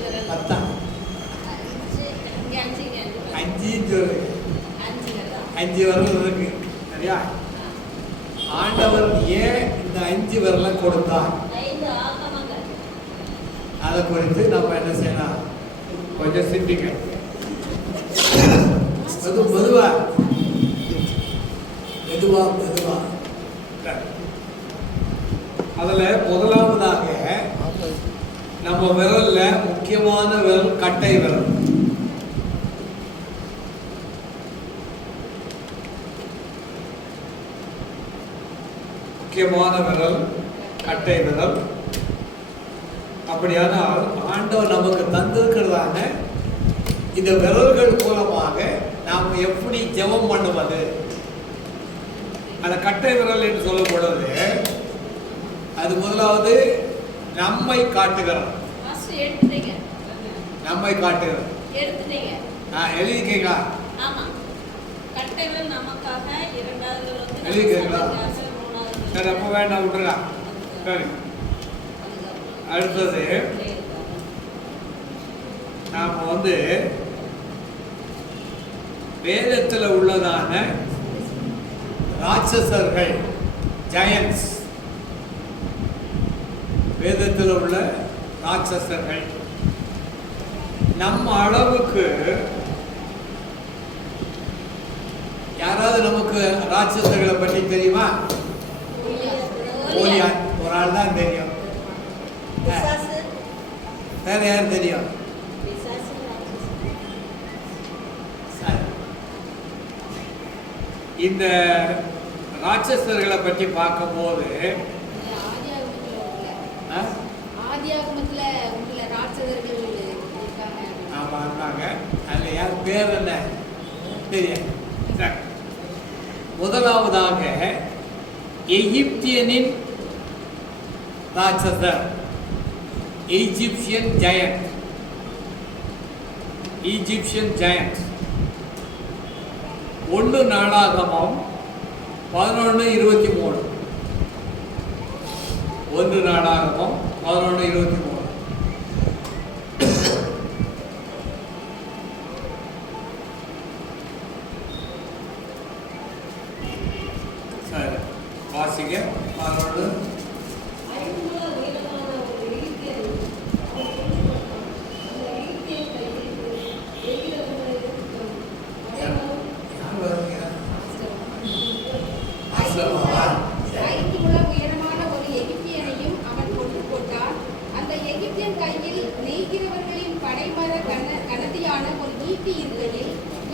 10 5 விரல் இருக்கு சரியா? ஆண்டவர் ஏன் இந்த 5 விரலை கொடுத்தார் அதை குறித்து நம்ம என்ன செய்யலாம், கொஞ்சம் சிந்திக்க. மெதுவா மெதுவா மெதுவா. அதுல முதலாவதாக நம்ம விரல்ல முக்கியமான விரல் கட்டை விரல். முக்கியமான விரல் கட்டை விரல். அப்படியானால் ஆண்டவர் நமக்கு தந்திருக்கிறதான இந்த விரல்கள் மூலமாக நாம் எப்படி ஜெபம் பண்ணுவது, அந்த கட்டை விரல் என்று சொல்லும் பொழுது அது முதலாவது நம்மை காட்டுகிறோம். நம்மை காட்டுகிறோம். எழுதிக்கீங்களா? எழுதிக்கீங்களா? சரி, அப்போ வேண்டாம், விட்டுருங்க. சரி, அடுத்தது நாம் வேதத்தில் உள்ளதான ராட்சசர்கள், ஜெயன்ட்ஸ், வேதத்தில் உள்ள ராட்சசர்கள் நம்ம அளவுக்கு யாராவது நமக்கு ராட்சசர்களை பற்றி தெரியுமா? கோலியாத் ஒரு ஆள் தான் தெரியும். வேற யாரும் தெரியும்? இந்த ராட்சசர்களை பற்றி பார்க்கும்போது அதுல யார் பேர் என்ன தெரியும்? முதலாவதாக எகிப்தியனின் ராட்சசர், ஈஜிப்சியன் ஜெயண்ட். ஈஜிப்சியன் ஜெயண்ட் 1 நாளாகமம் 11:23. 1 நாளாகமம் 11:23. சரி, வாசிங்க. 11.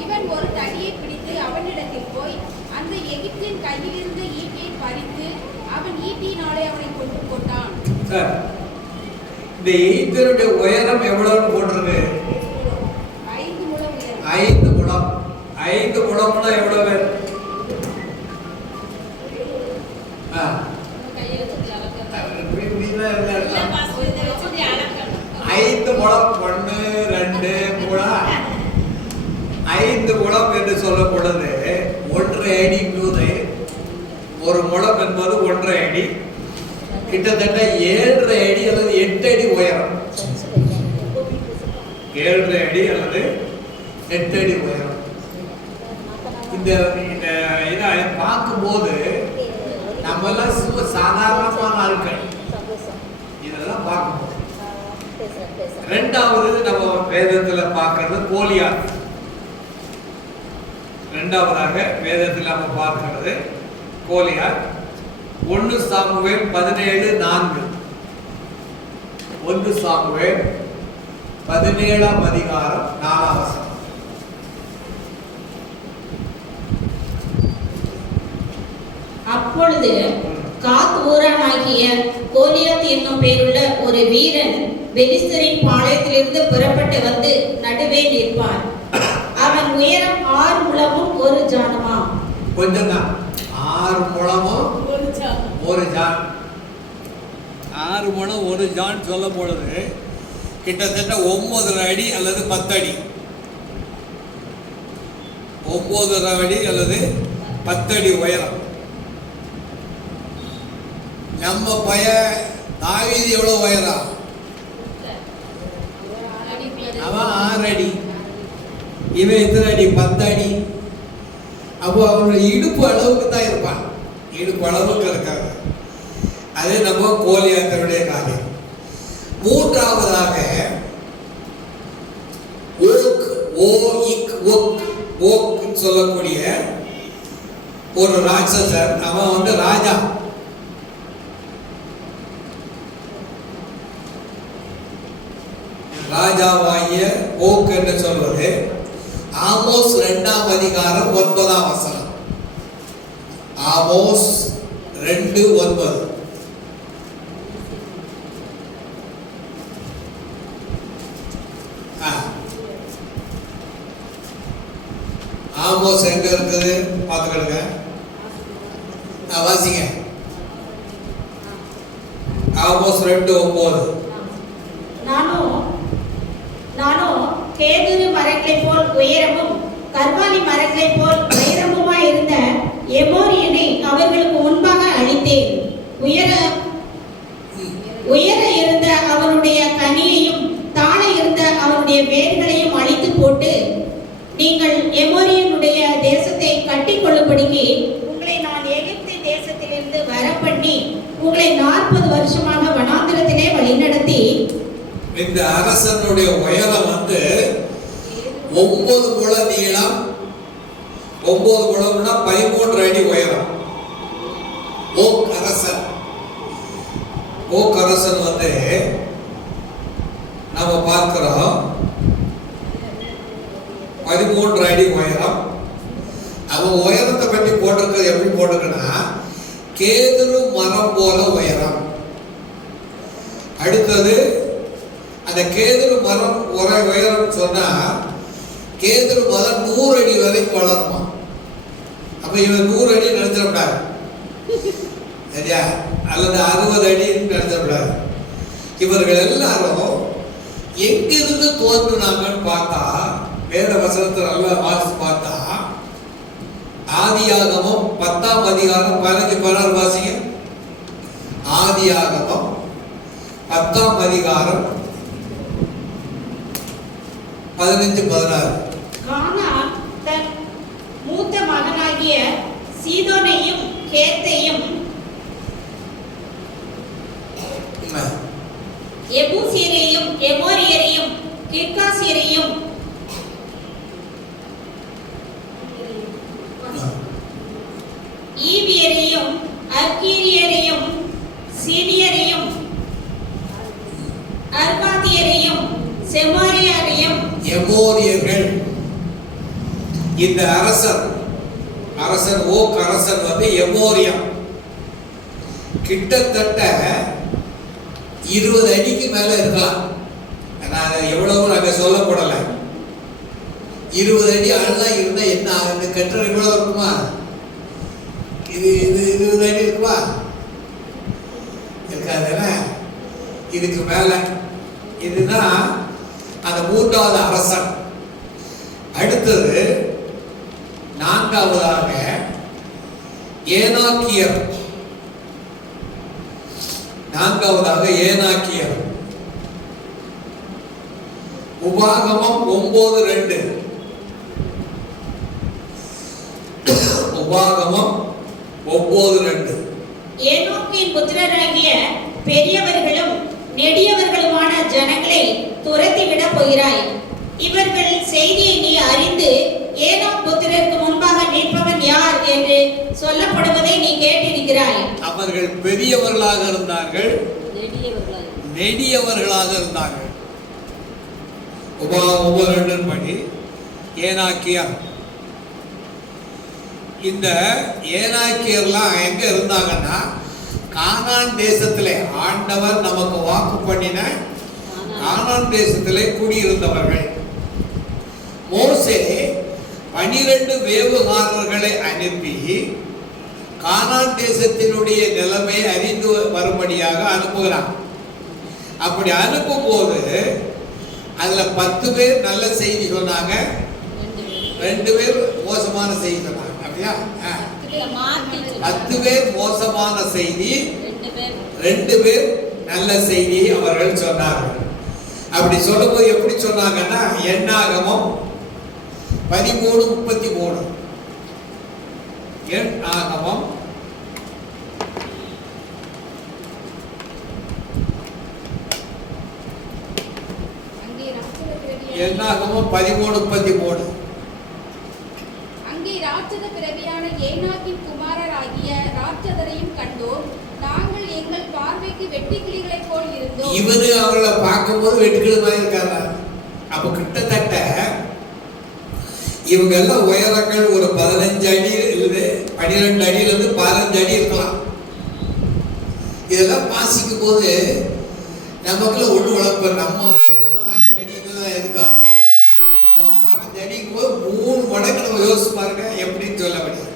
இவன் ஒரு தடியை பிடித்து அவனிடத்தில் போய் அந்த எகிப்தியன் கையிலிருந்து ஈட்டியை பறித்து அவன் ஈட்டியினாலே அவனை கொண்டு போட்டான். இந்த எகிப்தியனுடைய உயரம் எவ்வளவுன்னு போட்டிருக்கு? 5 முழம் உயரம். 5 முழம். 5 முழம்னா எவ்வளவு? ஐந்து முழம். 1 2 3 5 முழம் என்று சொல்லும் பொழுது 1.5 அடி கூது. ஒரு முழம் என்பது 1.5 அடி, கிட்டத்தட்ட 7.5 அடி அல்லது 8 அடி உயரம். 7.5 அடி அல்லது 8 அடி உயரம். இந்த இதை பார்க்கும்போது நம்மெல்லாம் சும்மா சாதாரணமான ஆட்கள் இதெல்லாம் பார்க்கும்போது. ரெண்டாவது நம்ம வேதத்தில் பார்க்கறது கோலியாத். இரண்டாவதாக வேதத்தில் நம்ம பார்க்கிறது கோலியாத். 1 சாமுவேல் 17:4. 1 சாமுவேல் 17ஆம் அதிகாரம் 4ஆம் வசனம். அப்பொழுது காத் ஊரானாகிய கோலியாத் என்னும் பேருள்ள ஒரு வீரன் பெலிஸ்தரின் பாளையத்திலிருந்து புறப்பட்டு வந்து நடுவே நிற்பான். அவன் உயரம் 6 முழமும் 1 ஜானுமா. கொஞ்சம் தான். 6 முழமும் 1 ஜான். 6 முழம் 1 ஜான் சொல்லும் பொழுது கிட்டத்தட்ட 9 அடி அல்லது 10 அடி. 9 அடி அல்லது 10 அடி உயரம். நம்ம தாவீது எவ்வளவு உயரம்? 6 அடி, இவன் எத்தனை அடி? 10 அடி. அப்போ அவனுடைய இடுப்பு அளவுக்கு தான் இருப்பான், இடுப்பு அளவுக்கு இருக்காங்க. அது நம்ம கோலியாத்தருடைய காரியம். மூன்றாவதாக ஓக் சொல்லக்கூடிய ஒரு ராட்சசர், அவன் ராஜா. ராஜாவாகிய ஓக் என்று சொல்வது ஆமோஸ் 2ஆம் அதிகாரம் 9ஆம் வசனம். ஆமோஸ் 2:9. ஆமோஸ் எங்க இருக்குது பார்த்துக்கிடுங்க, வாசிங்க. ஆமோஸ் 2:9. நானோ கேதுரு மரங்களைப் போல் உயரமும் கர்வாலி மரங்களைப் போல் உயரமுமாய் இருந்த எமோரியனை அவர்களுக்கு முன்பாக அழித்தேன். உயர இருந்த அவனுடைய கனியையும் தாழ இருந்த அவனுடைய வேர்களையும் அழித்து போட்டு, நீங்கள் எமோரியனுடைய தேசத்தை கட்டிக்கொள்ளும்படிக்கு உங்களை நான் எகிப்து தேசத்திலிருந்து வரப்பண்ணி உங்களை 40 வருஷமாக வனாந்திரத்திலே வழிநடத்தி. இந்த அரசனுடைய உயரம் 9 முழ நீளம், 9 முழம்னா 13 அடி உயரம். ஓக் அரசன் நம்ம பார்க்கிறோம் 13 அடி உயரம். அவன் உயரத்தை பற்றி போட்டிருக்கிறது எப்படி போட்டிருக்குன்னா, கேதுரு மரம் போல உயரம். அடுத்தது அந்த கேதுரு மரம் உயரம் சொன்னா, கேதுரு மரம் 100 அடி வரைக்கும் வளருமா. அப்ப இவன் 100 அடி நினைச்சிடக்கூடாது, சரியா? அல்லது 60 அடின்னு நினைச்சிடக்கூடாது. இவர்கள் எல்லாரும் எங்கிருந்து தோன்றுனாங்கன்னு பார்த்தா, வேத வசனத்தை நல்லா வாசித்து பார்த்தா, ஆதியாகமம் 10ஆம் அதிகாரம் 15-16 வாசிங்க. ஆதியாகமம் 10ஆம் அதிகாரம் 15-16. கானான் தன் மூத்த மகனாகிய சீதோனையும் கேத்தையும் எபூசியரையும் எமோரியரையும் கிர்காசியரையும் ஈவியரையும் அர்கீரியரையும் சீனியரையும் அர்காதியரையும் செமாரியரையும் எமோரியர்கள். இந்த அரசன் ஓக் அரசன் எமோரியம். கிட்டத்தட்ட 20 அடிக்கு மேல இருக்கலாம். எவ்வளவு நாங்க சொல்லப்படல. 20 அடி ஆழ்தான் இருந்தா என்ன ஆகுது? கட்டடம் இவ்வளவு இருக்குமா? இது 20 அடி இருக்குமா? இருக்காதுல்ல. இதுக்கு மேல இதுதான் அந்த 3வது அரசன். அடுத்தது 4வதாக ஏனாக்கியர். உபாகமம் 9:2. உபாகமம் 9:2. ஏனோக்கின் புத்திரராகிய பெரியவர்களும் நெடியவர்களுமான ஜனங்களை துரத்திவிட போகிறாய். இவர்கள் செய்தியை நீ அறிந்து ஏனோக் புத்திரருக்கு முன்பாக நிற்பவன் யார் என்று சொல்லப்படுவதை நீ கேட்டிருக்கிறாய். அவர்கள் பெரியவர்களாக இருந்தார்கள், நெடியவர்களாக இருந்தார்கள். உபாகமம் 9:2 படி ஏனாக்கியர். இந்த ஏனாக்கியர்லாம் எங்க இருந்தாங்கன்னா, கானான் தேசத்திலே ஆண்டவர் நமக்கு வாக்கு பண்ணின கானான் தேசத்திலே குடியிருந்தவர்கள். மோசே 12 வேவுகாரர்களை அனுப்பி கானான் தேசத்தினுடைய நிலைமை அறிந்து வரும்படியாக அனுப்புகிறான். அப்படி அனுப்பும் போது அதுல 10 பேர் நல்ல செய்தி சொன்னாங்க, 2 பேர் மோசமான செய்தி சொன்னாங்க. அப்படியா? 10 பேர் மோசமான செய்தி, 2 பேர் நல்ல செய்தி அவர்கள் சொன்னார்கள். அப்படி சொல்லும்போது எப்படி சொன்னாங்கன்னா எண்ணாகமம் 13:33. எண்ணாகமம் அங்கே ராட்சத பிறவியான எண்ணாகமம் 13:33. அங்கே ராட்சத பிறவியான ஏனாக்கின் குமாரராகிய ராட்சதரையும் கண்டோம். நாங்கள் எங்கள் பார்வைக்கு வெட்டுக்கிளிகளைப் போல் இருந்தோம். இவரு அவங்கள பார்க்கும்போது வெட்டுக்கிளி மாதிரி இருக்காங்க. அப்ப கிட்டத்தட்ட இவங்க எல்லாம் உயரங்கள் ஒரு 15 அடி இல்லை 12 அடியில இருந்து 15 அடி இருக்கலாம். இதெல்லாம் வாசிக்கும் போது நமக்குள்ள ஒண்ணு உழப்பு, நம்ம அடியெல்லாம் 5 அடிக்கெல்லாம் இருக்கா, அவன் 15 அடிக்கும் போது 3 மடங்கு நம்ம யோசிச்சு பாருங்க எப்படின்னு சொல்ல முடியாது.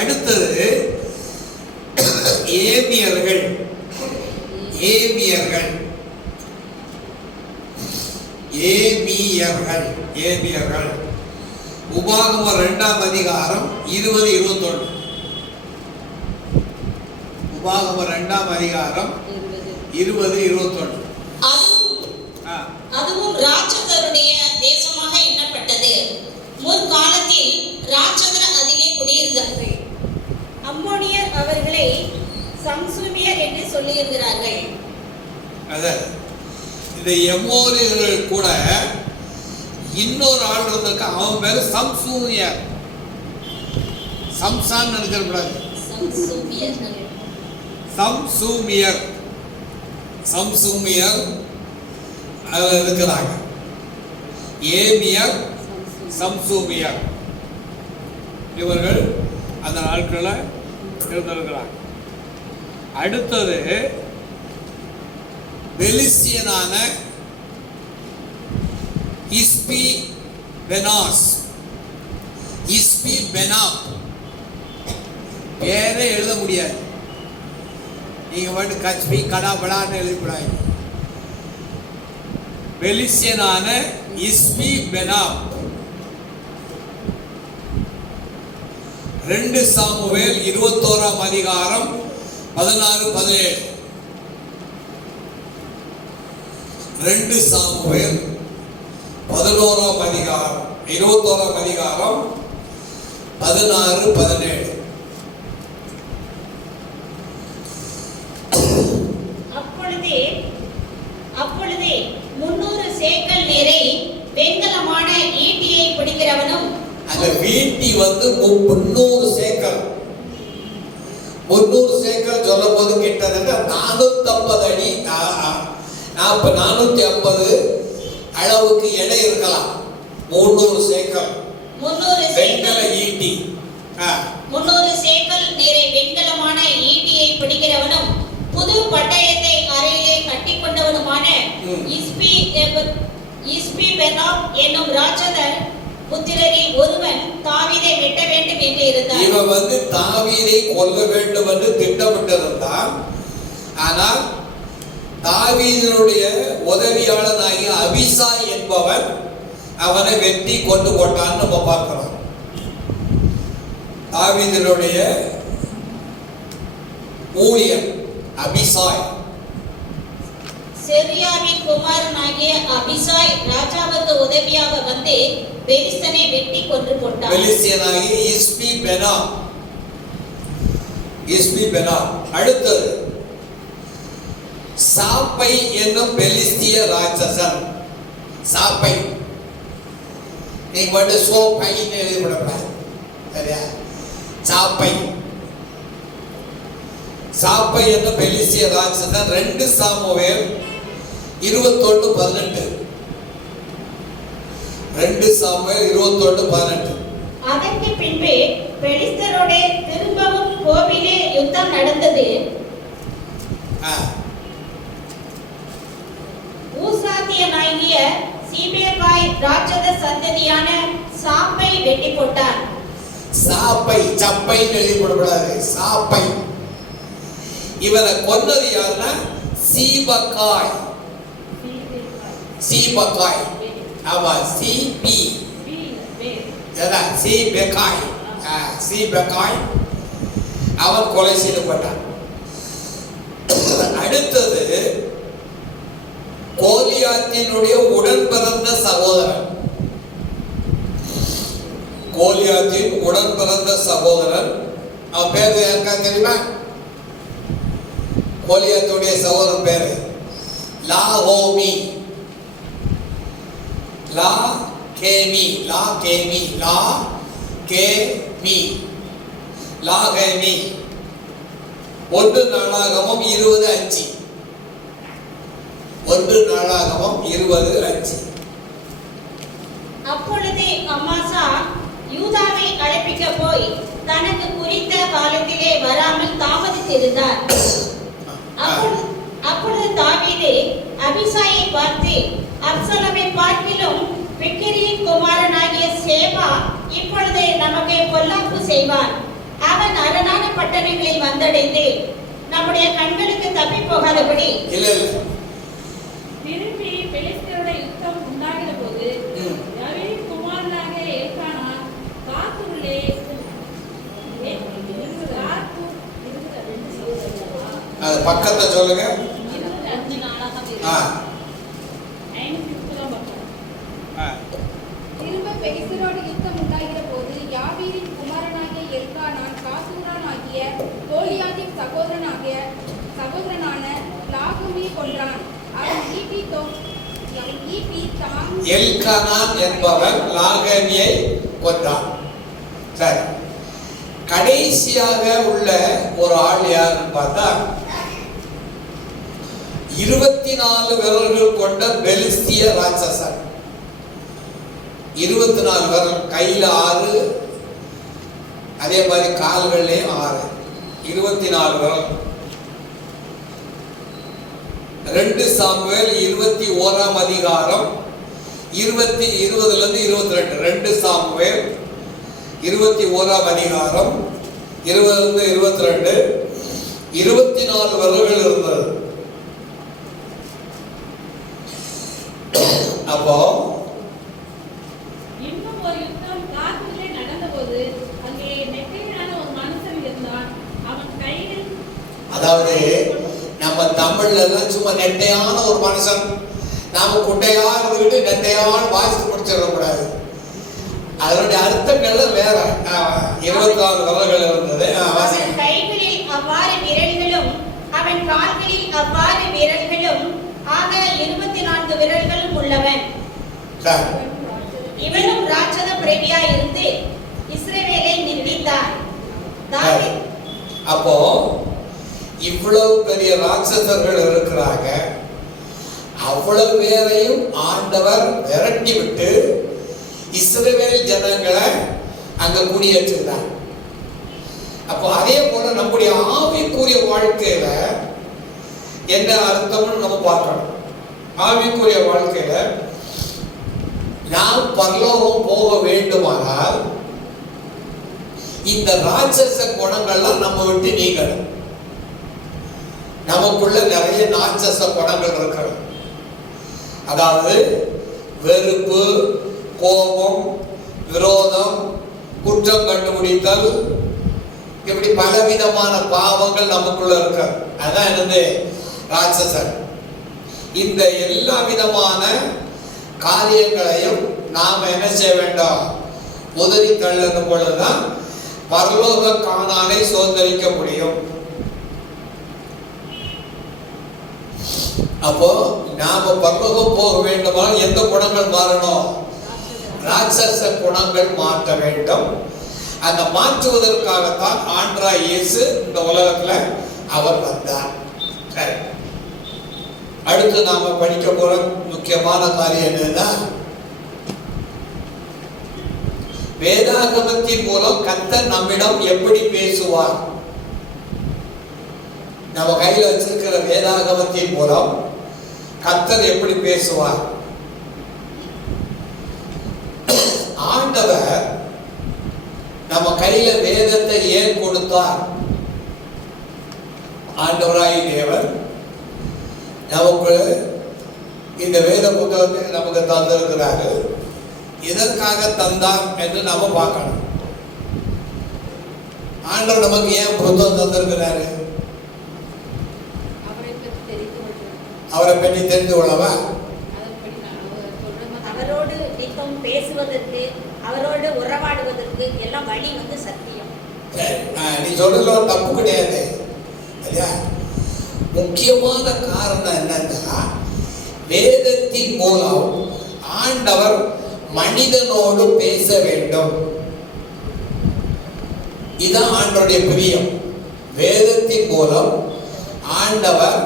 அடுத்தது ஏமியர்கள். ஏமியர்கள் ஏமியர்கள் ஏமியர்கள் உபாகமம் 2ஆம் அதிகாரம் 20-21. உபாகமம் 2ஆம் அதிகாரம் 20-21. அதுவும் ராட்சதருடைய தேசமாக எண்ணப்பட்டது. முற்காலத்தில் ராட்சதர் அதிலே குடியிருந்தார்கள். அம்மோனியர் அவர்களை சம்சூமியர் என்று சொல்லியிருக்கிறார்கள். அதாவது இந்த எமோரியர்கள் கூட இன்னொரு ஆள் இருந்திருக்க, அவன் பேரு சம்சூமியர். சம்சான் நினைச்சிடக்கூடாது. சம்சூமியர் சம்சூமியர் அதில் இருக்கிறாங்க. ஏமியர், சம்சூமியர் இவர்கள் அந்த நாட்களில் இருந்திருக்கிறாங்க. அடுத்தது பெலிஸ்தியனான இஸ்பி பெனாஸ். இஸ்பி பெனாப் பேரே எழுத முடியாது. நீங்க மட்டும் கச்பி கடாபடான்னு எழுதிக்கூடாது. பெலிஸ்தியனான இஸ்பி பெனாப். 2 சாமுவேல் 21ஆம் அதிகாரம் 16-17. 2 சாமுவேல் 11ஆம் அதிகாரம் 21ஆம் அதிகாரம் 16-17. அப்பொழுதே 300 சேக்கல் நிறை வெண்கலமான ஈட்டியை பிடிக்கிறவனும், அந்த ஈட்டி வந்து 300 சேக்கல். 300 சேக்கல் சொல்லும் போது கிட்டத்தட்ட 450 அடி 450 அளவுக்கு எடை இருக்கலாம். 300 சேக்கல் 300 வெண்கல ஈட்டி. 300 சேக்கல் நிறை வெண்கலமான ஈட்டியை பிடிக்கிறவனும் புது பட்டயத்தை அறையிலே கட்டிக்கொண்டவனுமான இஸ்பி பெனாப் என்னும் ராட்சதர் புத்திரரில் ஒருவன் தாவீதை வெட்ட வேண்டும் என்று இருந்தான். இவன் வந்து தாவீதை கொல்ல வேண்டும் என்று திட்டமிட்டிருந்தான். ஆனால் தாவீதினுடைய உதவியாளனாகிய அபிசாய் என்பவன் அவனை வெட்டி கொண்டு போட்டான்னு நம்ம பார்க்கிறோம். தாவீதினுடைய ஊழியர் அபிசாய். செரியாவின் குமாரனாகிய அபிசாய் ராஜாவுக்கு உதவியாக வந்து பெலிஸ்தனை வெட்டி கொன்று போட்டான். பெலிஸ்தியனாகிய இஸ்பி பெனாப். இஸ்பி பெனாப். அடுத்தது சாப்பை என்னும் பெலிஸ்திய ராட்சசன். சாப்பை நீங்க மட்டும் சோப்பைன்னு எழுதிவிடக்கூடாது, சரியா? சாப்பை. சாப்பை என்ற பெலிஸ்திய ராட்சசன் 2 சாமுவேல் 21-18. 2 சாமுவேல் 21-18. அதற்கு பின்பு பெலிஸ்தரோட திரும்பவும் கோவிலே யுத்தம் நடந்தது. ஊசாத்தியனாகிய சீபேகாய் ராட்சத சந்ததியான சாப்பை வெட்டி போட்டார். சாப்பை, சப்பை எழுதி போடக்கூடாது, சாப்பை. இவரை கொன்னது யாருன்னா சீபக்காய். சீபக்காய். ஆமா, சிபி சீபக்காய். சீபக்காய் அவன் கொலை செய்யப்பட்டான். அடுத்தது கோலியாத்தினுடைய உடன் பிறந்த சகோதரன். கோலியாத்தின் உடன் பிறந்த சகோதரன், அவன் பேரு யாருக்கா தெரியுமா? கோலியாத்துடைய சகோதரன் பேரு லாஹோமி. லா கேமி, லா கேமி, லா கேமி, லாகேமி. 1 நாளாகமம் 20:5. 1 நாளாகமம் 20:5. அப்பொழுது அமாசா யூதாவை அழைப்பிக்க போய் தனக்கு குறித்த காலத்திலே வராமல் தாமதித்திருந்தார். அப்பொழுது தாவீது அபிசாயை பார்த்து, அப்சலோமை பார்க்கிலும் பிக்கிரியின் குமாரனாகிய சேபா இப்பொழுது நமக்கு பொல்லாப்பு செய்வான். அவன் அரணான பட்டணங்களில் வந்தடைந்து நம்முடைய கண்களுக்கு தப்பி போகாதபடி. திரும்பி பெலிஸ்தருடைய யுத்தம் உண்டாகிற போது தாவீதின் குமாரனாகிய எல்கானா காத்துள்ளே அது பக்கத்தை சொல்லுங்க. 25 நாளாக திரும்ப பெலிஸ்தரோடு யுத்தம் உண்டாகிற போது யாவீரின் குமாரனாகிய எல்கானான் காசூரானாகிய கோலியாத்தின் சகோதரனான லாகுமியை கொன்றான். அவன் ஈட்டி தாங்கி எல்கானான் என்பவன் லாகேமியை கொன்றான். சரி, கடைசியாக உள்ள ஒரு ஆள் யாருன்னு பார்த்தா 24 விரல்கள் கொண்ட பெலிஸ்திய ராட்சசன். 24 விரல், கையில 6, அதே மாதிரி கால்கள்லயும் 6, 24 விரல். 2 சாமுவேல் 21ஆம் அதிகாரம் 20-22. 2 சாமுவேல் 21ஆம் அதிகாரம் 20-22. 24 விரல்கள் இருந்தது. அப்போ இன்னும் ஒரு யுத்தம் காத்திலே நடந்தபோது அங்கே நெட்டையான ஒரு மனுஷன் இருந்தான். அவன் கையில், அதாவது நம்ம தமிழ்ல எல்லாம் சும்மா நெட்டையான ஒரு மனுஷன், நாம குட்டையா இருந்துகிட்டு நெட்டையான வாசித்து முடிச்சிடக்கூடாது. அதனுடைய அர்த்தங்கள் வேற. 24 விரல்கள் இருந்தது. அவன் கைகளில் அவ்வாறு விரல்களும் அவன் கால்களில் அவ்வாறு விரல்களும் ஆக 24 விரல்களும் உள்ளவன். இவனும் ராட்சத பிரேமியா இருந்து இஸ்ரவேலை நிந்தித்தான். அப்போ இவ்வளவு பெரிய ராட்சசர்கள் இருக்கிறாங்க. அவ்வளவு பேரையும் ஆண்டவர் விரட்டி விட்டு இஸ்ரவேல் ஜனங்களை அங்க குடியேற்றுகிறார். அப்போ அதே போல நம்முடைய ஆவிக்குரிய வாழ்க்கையில என்ன அர்த்தம்னு நம்ம பார்க்கணும். ஆவிக்குரிய வாழ்க்கையில நாம் பரலோகம் போக வேண்டுமானால் இந்த ராட்சச குணங்கள்லாம் நம்ம விட்டு நீங்கணும். நமக்குள்ள நிறைய ராட்சச குணங்கள் இருக்கிறது. அதாவது வெறுப்பு, கோபம், விரோதம், குற்றம் கண்டுபிடித்தல், இப்படி பலவிதமான பாவங்கள் நமக்குள்ள இருக்கிறது. அதான் என்னது ராட்சசன். இந்த எல்லா விதமான காரியங்களையும் நாம் என்ன செய்ய வேண்டும்? உதறி தள்ளும் பொழுதுதான் பரலோக கானானை சுதந்திரிக்க முடியும். அப்போ நாம பரலோகம் போக வேண்டுமானால் எந்த குணங்கள் மாறணும்? ராட்சச குணங்கள் மாற்ற வேண்டும். அந்த மாற்றுவதற்காகத்தான் ஆண்டவராய் இயேசு இந்த உலகத்துல அவர் வந்தார். அடுத்து நாம படிக்க போற முக்கியமான காரியம் என்னன்னா, வேதாகமத்தின் மூலம் கர்த்தர் நம்மிடம் எப்படி பேசுவார். நம்ம கையில் வச்சிருக்கிற வேதாகமத்தின் மூலம் கர்த்தர் எப்படி பேசுவார். ஆண்டவர் நம்ம கையில வேதத்தை ஏன் கொடுத்தார்? ஆண்டவராய் தேவன் நமக்கு இந்த வேத புத்தகத்தை நமக்கு தந்திருக்கிறாரு. இதற்காக தந்தார் என்று நாம பார்க்கணும். ஆண்டவர் நமக்கு ஏன் புத்தகம் தந்திருக்கிறாரு? அவரை பற்றி தெரிந்து கொள்ளவா? அதன்படி நான் சொல்றேன். அவரோடு நித்தம் பேசுவதற்கு, அவரோடு உறவாடுவதற்கு எல்லாம் வழி வந்து சத்தியம். நீ சொல்றதுல ஒரு தப்பு கிடையாது இல்லையா? முக்கியமான காரணம் என்னன்னா, வேதத்தின் மூலம் ஆண்டவர் மனிதனோடு பேச வேண்டும். இதுதான் ஆண்டவருடைய பிரியம். வேதத்தின் மூலம் ஆண்டவர்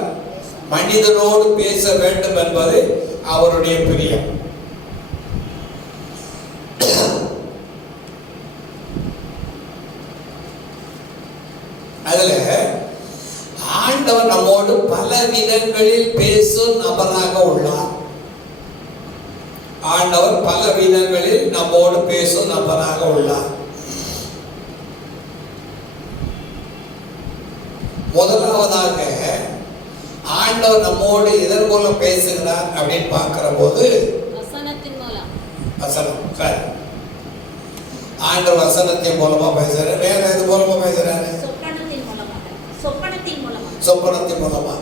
மனிதனோடு பேச வேண்டும் என்பது அவருடைய பிரியம். அதுல ஆண்டவர் நம்மோடு பல விதங்களில் பேசும் நபராக உள்ளார். ஆண்டவர் பல விதங்களில் நம்மோடு பேசும் நபராக உள்ளார். முதலாவதாக ஆண்டவர் நம்மோடு இதன் மூலம் பேசுகிறார் அப்படின்னு பார்க்கிற போது வசனத்தின் மூலம். வசனம், சரி. ஆண்டவர் வசனத்தின் மூலமா பேசுறாரு. வேற எது மூலமா பேசுறாரு? சொப்பனத்தின் மூலமாக. சொப்பனத்தின் மூலமாக. சொப்பனத்தின் மூலமா.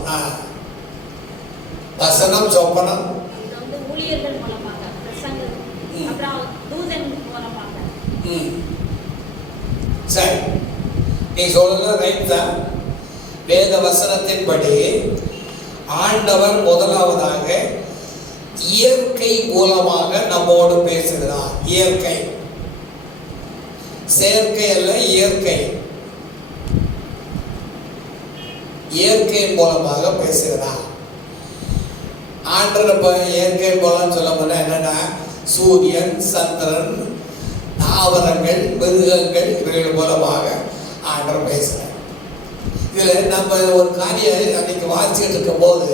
வசனம், சொப்பனம், வந்து ஊழியர்கள் மூலமாக, பிரசங்கம், அப்புறம் தூதன் மூலமாக. சரி, நீ சொல்றது ரைட் தான். வேத வசனத்தின்படி ஆண்டவர் முதலாவதாக இயற்கை மூலமாக நம்மோடு பேசுகிறார். இயற்கை, செயற்கை அல்ல, இயற்கை. இயற்கை மூலமாக பேசுகிறார் ஆண்டவர். இப்ப இயற்கை மூலம் சொல்ல போனா என்னன்னா, சூரியன், சந்திரன், தாவரங்கள், மிருகங்கள், இவைகள் மூலமாக ஆண்டவர் பேசுகிறார். இதுல நம்ம ஒரு காரியம் அன்னைக்கு வாசிச்சுட்டு இருக்கும் போது,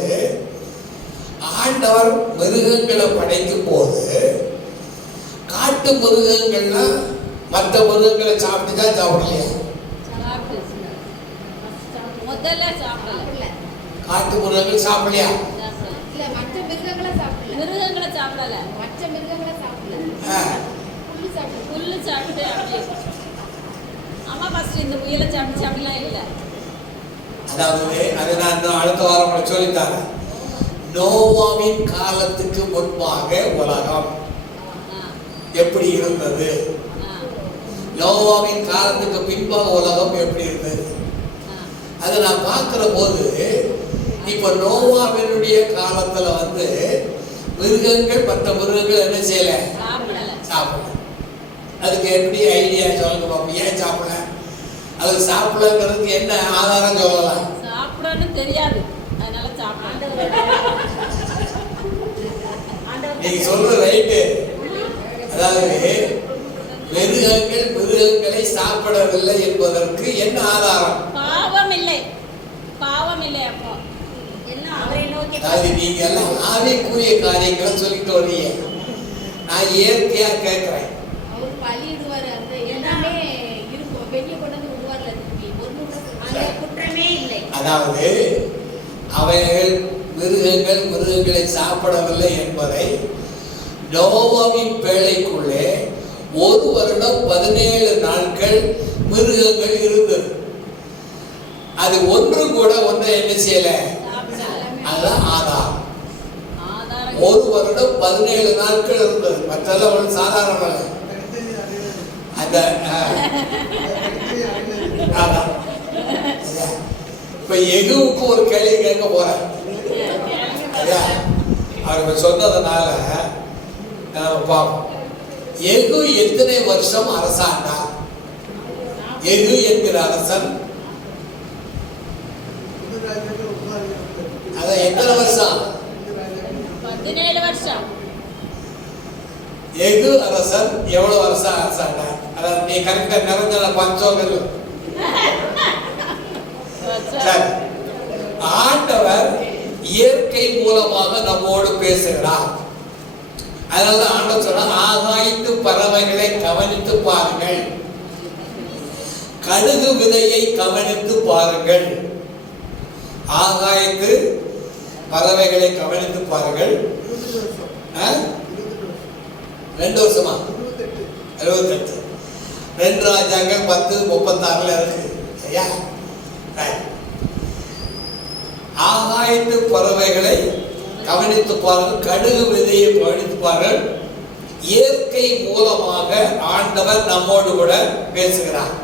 ஆண்டவர் மிருகங்களை படைக்கும் போது காட்டு மிருகங்கள்லாம் மற்ற மிருகங்களை சாப்பிட்டுதான் சாப்பிடலையா? முதல்ல சாப்பிடல. காட்டு மிருகங்கள் சாப்பிடலையா? இல்ல, மற்ற மிருகங்களை சாப்பிடல. மிருகங்களை சாப்பிடல. மற்ற மிருகங்களை சாப்பிடல. புல்லு சாப்பிட்டு, புல்லு சாப்பிட்டு அப்படியே. அம்மா ஃபர்ஸ்ட் இந்த முயலை சாப்பிட்டு அப்படிலாம் இல்லை. அதாவது அதை நான் அடுத்த வாரம் சொல்லித்தாரேன். நோவாவின் காலத்துக்கு முன்பாக உலகம் எப்படி இருந்தது, நோவாவின் காலத்துக்கு பின்பாக உலகம் எப்படி இருந்தது, அதை நான் பார்க்கிற போது இப்ப நோவாவினுடைய காலத்துல வந்து மிருகங்கள் மற்ற மிருகங்கள் என்ன செய்யல? சாப்பிடல. அதுக்கு எப்படி ஐடியா சொல்லுங்க பாப்போம். ஏன் சாப்பிடல? அது சாப்பிடங்கிறதுக்கு என்ன ஆதாரம் சொல்லலாம்? சாப்பிடன்னு தெரியாது, அதனால சாப்பிட. நீங்க சொல்றது ரைட்டு. அதாவது மிருகங்களை சாப்பிடவில்லை என்பதற்கு என்ன ஆதாரம்? பாவம் இல்லை, பாவம் இல்லை. அப்போ எல்லாம் அவரை நோக்கி. அதாவது நீங்க எல்லாம் ஆவிக்குரிய காரியங்களை சொல்லிட்டு வரீங்க. நான் இயற்கையா கேட்கிறேன். அவர் பலியிடுவார், அந்த எல்லாமே இருக்கும். வெளியே கொண்டு வந்து விடுவார்ல, அங்கே குற்றமே இல்லை. அதாவது அவைகள் மிருகங்களை சாப்பிடவில்லை என்பதை நோவாவின் பேழைக்குள்ளே 1 வருடம் 17 நாட்கள் மிருகங்கள் இருந்தது. அது ஒன்று கூட ஒன்றை என்ன செய்யல? அதுதான் ஆதாரம். 1 வருடம் 17 நாட்கள் இருந்தது. மற்றெல்லாம் ஒரு சாதாரண அந்த இப்ப எகுவுக்கு ஒரு கேள்வி கேட்க போறேன். அவர் சொன்னதுனால பார்ப்போம். எகு எத்தனை வருஷம் அரசாண்டார்? எகு என்கிற அரசன் அதான் எத்தனை வருஷம்? 17 வருஷம். எகு அரசன் எவ்வளவு வருஷம் அரசாண்டார்? அதாவது நீ கரெக்டா நிரஞ்சன பஞ்சோகர். சரி, ஆண்டவர் இயற்கை மூலமாக நம்மோடு பேசுகிறார். அதனால ஆண்டவர் சொன்னா, ஆகாயத்து பறவைகளை கவனித்து பாருங்கள், கடுகு விதையை கவனித்து பாருங்கள். ஆகாயத்து பறவைகளை கவனித்து பாருங்கள். 2 வருஷமா? 78. 2 ராஜாக்கள் 10:36 இருக்கு. சரியா? ஆகாயத்து பறவைகளை கவனித்து பாருங்கள், கடுகு விதையை கவனித்து பாருங்கள். இயற்கை மூலமாக ஆண்டவர் நம்மோடு கூட பேசுகிறார்.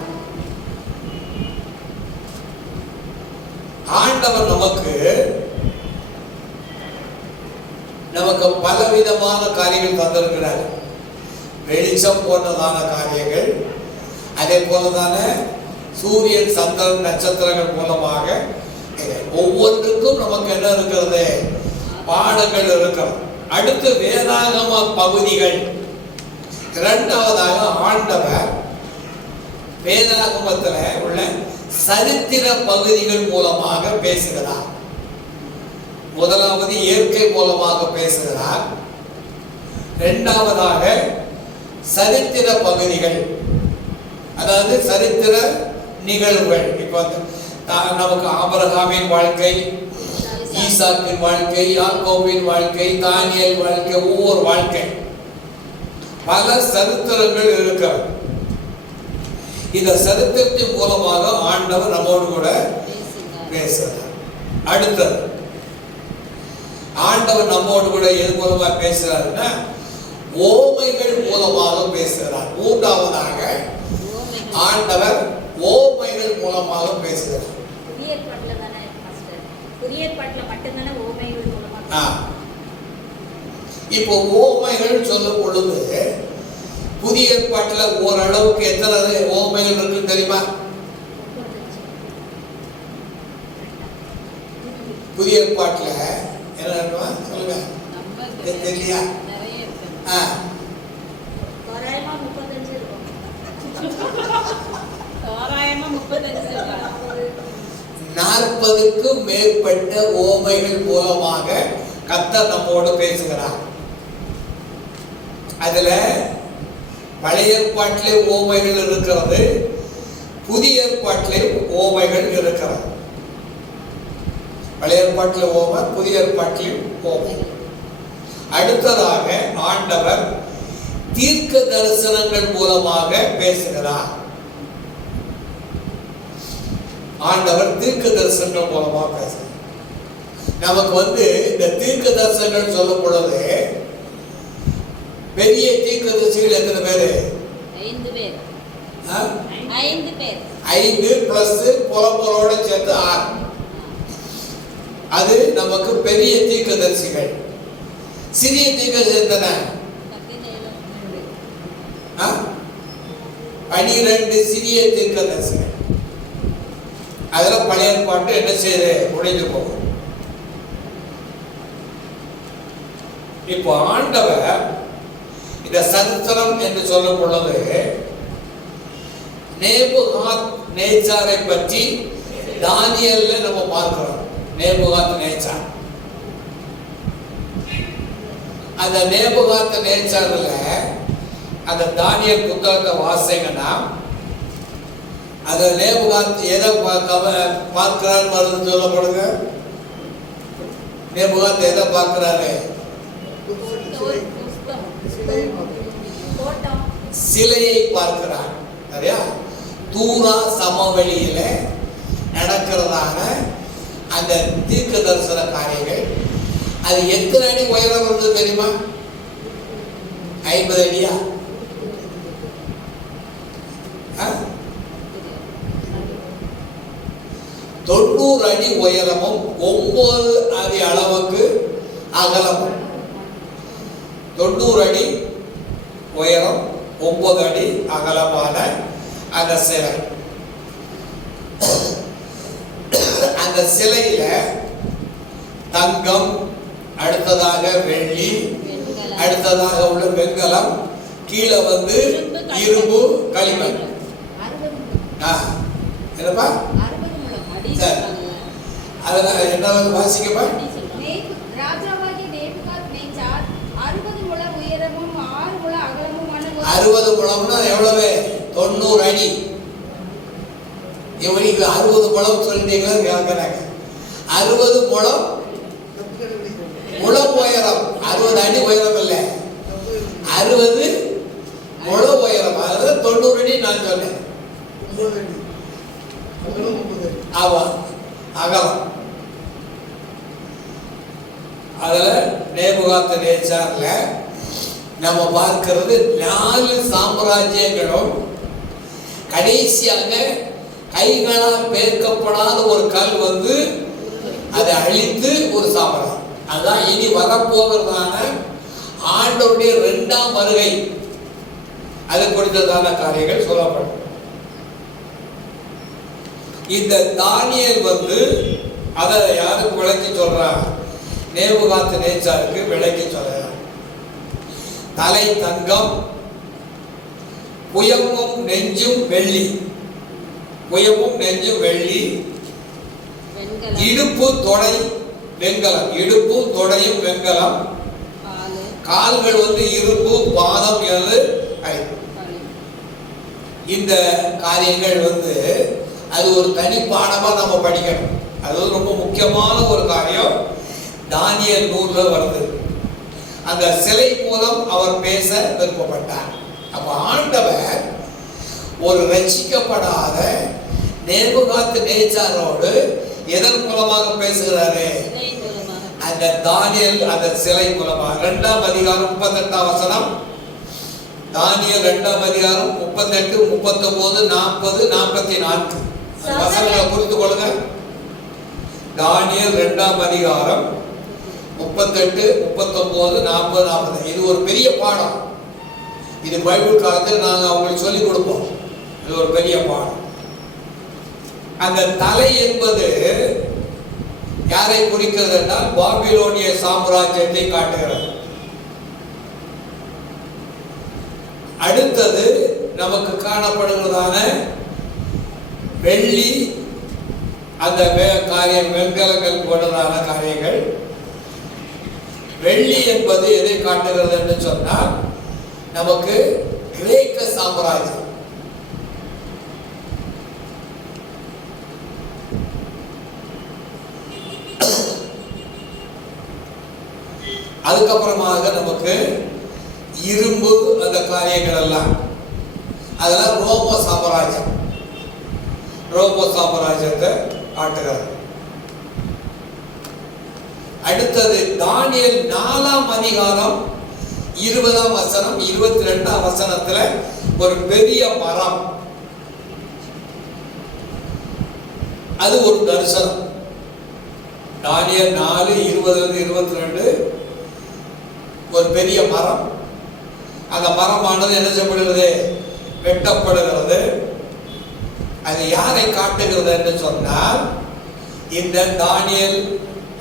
ஆண்டவர் நமக்கு பலவிதமான காரியங்கள் தந்திருக்கிறார். வெளிச்சம் போன்றதான காரியங்கள், அதே போலதான சூரியன் சந்திரன் நட்சத்திரங்கள் மூலமாக ஒவ்வொன்றுக்கும் நமக்கு என்ன இருக்கிறது, பாடங்கள் இருக்கிறது. அடுத்து வேதாகம பகுதிகள். இரண்டாவதாக ஆண்டவர் வேதாகமத்தில் உள்ள சரித்திர பகுதிகள் மூலமாக பேசுகிறார். முதலாவது இயற்கை மூலமாக பேசுகிறார். இரண்டாவதாக சரித்திர பகுதிகள், அதாவது சரித்திர நிகழ்வுகள். இப்ப நமக்கு ஆபிரகாமின் வாழ்க்கை, ஈசாக்கின் வாழ்க்கை, யாக்கோபின் வாழ்க்கை, தானியேல் வாழ்க்கை, ஒவ்வொரு வாழ்க்கை பல சரித்திரங்கள் இருக்கிறது. இந்த சரித்திரத்தின் மூலமாக ஆண்டவர் நம்மோடு கூட பேசுகிறார். அடுத்தது ஆண்டவர் நம்மோடு கூட எது மூலமாக பேசுகிறாருன்னா ஓமைகள் மூலமாக பேசுகிறார். மூன்றாவதாக ஆண்டவர் ஓமைகள் மூலமாக பேசுகிறார். இப்போ ஓமைகள் சொல்லும் பொழுது புதிய ஏற்பாட்டில் ஓரளவுக்கு எத்தனை ஓமைகள் இருக்கு தெரியுமா? புதிய ஏற்பாட்டில் என்ன சொல்லுங்க, தெரியலையா? 40க்கும் மேற்பட்ட ஓமைகள் மூலமாக கர்த்தர் நம்மோடு பேசுகிறார். அதுல பழைய ஏற்பாட்டிலே ஓமைகள் இருக்கிறது, புதிய ஏற்பாட்டிலே ஓமைகள் இருக்கிறது. பழைய ஏற்பாட்டில் ஓமை, புதிய ஏற்பாட்டில் ஓமை. அடுத்ததாக ஆண்டவர் தீர்க்க தரிசனங்கள் மூலமாக பேசுகிறார். ஆண்டவர் தீர்க்க தரிசனங்கள் மூலமாக பேசுகிறார். நமக்கு இந்த தீர்க்க தரிசனங்கள் சொல்லும் பொழுது பெரிய தீர்க்கதரிசிகள் எத்தனை பேரு? 5 பேர். 5 பிளஸ் புலம்பலோட சேர்த்து 6. அது நமக்கு பெரிய தீர்க்கதரிசிகள். சிறிய தீர்க்கதரிசி எத்தனை? 12 சிறிய தீர்க்கதரிசிகள். அதெல்லாம் பழைய ஏற்பாட்டு என்ன செய்யுது, உடைந்து போகும். இப்போ ஆண்டவர் இந்த சரித்திரம் என்று சொல்லும் பொழுது நேபுகாத் நேச்சாரை பற்றி தானியேல்ல நம்ம பார்க்கிறோம். நேபுகாத் நேச்சார், அந்த நேபுகாத் நேச்சார்ல அந்த தானியேல் புத்தகத்தை வாசிங்கன்னா அந்த நேபுகாத் எதை பார்க்கிறான்னு வருது சொல்லப்படுங்க. நேபுகாத் எதை பார்க்கிறாரு? சிலையை பார்க்கிறார். சரியா? தூரா சமவெளியில நடக்கிறதான அந்த தீர்க்க தரிசன காரியங்கள். அது எத்தனை அடி உயரம் இருந்தது தெரியுமா? 50 அடியா? 90 அடி உயரமும் 9 அடி அளவுக்கு அகலமும். 90 அடி உயரம், 9 அடி அகலமான அந்த சிலை. அந்த சிலையில தங்கம், அடுத்ததாக வெள்ளி, அடுத்ததாக உள்ள வெண்கலம், கீழே இரும்பு, களிமண். என்னப்பா? அதனால என்ன வாசிக்கப்பா? ராஜாவாகிய நேபுகாத் நேச்சார் 60 முழ உயரமும் 6 முழ அகலமுமான 60 முழம்னா எவ்வளவு? 90 அடி. இவனுக்கு 60 முழம் சொல்லிட்டீங்களா கேட்கிறாங்க. 60 முழம் முழம் உயரம், 60 அடி உயரம் இல்ல, 60 முழ உயரம். அதாவது 90 அடி நான் சொன்னேன். ஆமா, அகலம். அதுல நேபுகாத்நேச்சார்ல நம்ம பார்க்கிறது 4 சாம்ராஜ்யங்களும் கடைசியாக கைகளால் பேர்க்கப்படாத ஒரு கல் வந்து அதை அழித்து ஒரு சாம்ராஜ்யம். அதான் இனி வரப்போகிறதான ஆண்டவருடைய 2ஆம் வருகை. அது குறித்ததான காரியங்கள் சொல்லப்படும். இந்த தானியேல் வந்து அதை யாருக்கு விளக்கி சொல்றார்? நேபுகாத்நேச்சாருக்கு விளக்கி சொல்றார். தலை தங்கம், புயமும் நெஞ்சும் வெள்ளி, புயமும் நெஞ்சும் வெள்ளி, இடுப்பு தொடை வெண்கலம், இடுப்பும் தொடையும் வெண்கலம், கால்கள் வந்து இரும்பு, பாதம் ஏழு. இந்த காரியங்கள் வந்து அது ஒரு தனி பாடமா நம்ம படிக்கணும். அது ரொம்ப முக்கியமான ஒரு காரியம். தானியேல் நூல்ல வருது. அந்த சிலை மூலம் அவர் பேச விருப்பப்பட்டார். அப்ப ஆண்டவர் ஒரு ரட்சிக்கப்படாத நேபுகாத்நேச்சாரோடு எதன் மூலமாக பேசுகிறாரு? அந்த தானியேல் அந்த சிலை மூலமாக. 2ஆம் அதிகாரம் 38ஆம் வசனம். தானியேல் 2ஆம் அதிகாரம் 38, 39, 40, 44 வசனங்களை புரிந்து கொள்ளுங்க. தானியேல் 2ஆம் அதிகாரம் 38, 39, 40, 40. இது ஒரு பெரிய பாடம். இது பைபிள் காலத்தில் நாங்கள் அவங்களுக்கு சொல்லிக் கொடுப்போம். இது ஒரு பெரிய பாடம். அந்த தலை என்பது யாரை குறிக்கிறது என்றால் பாபிலோனிய சாம்ராஜ்யத்தை காட்டுகிறது. அடுத்தது நமக்கு காணப்படுகிறதான வெள்ளி, அந்த காரியம் வெண்கலங்கள் போன்றதான காரியங்கள். வெள்ளி என்பது எதை காட்டுகிறது என்று சொன்னால் நமக்கு கிரேக்க சாம்ராஜ்யம். அதுக்கப்புறமாக நமக்கு இரும்பு, அந்த காரியங்கள் எல்லாம் அதெல்லாம் ரோம சாம்ராஜ்யம், ரோம சாம்ராஜ்யத்தை காட்டுகிறது. அடுத்தது தானியேல் 4ஆம் அதிகாரம் 20ஆம் வசனம், 22ஆம் வசனத்துல ஒரு பெரிய மரம், அது ஒரு தரிசனம். தானியேல் 4:20-22 ஒரு பெரிய மரம். அந்த மரமானது என்ன செய்யப்படுகிறது? வெட்டப்படுகிறது. அது யாரை காட்டுகிறது என்று சொன்னால் இந்த தானியேல்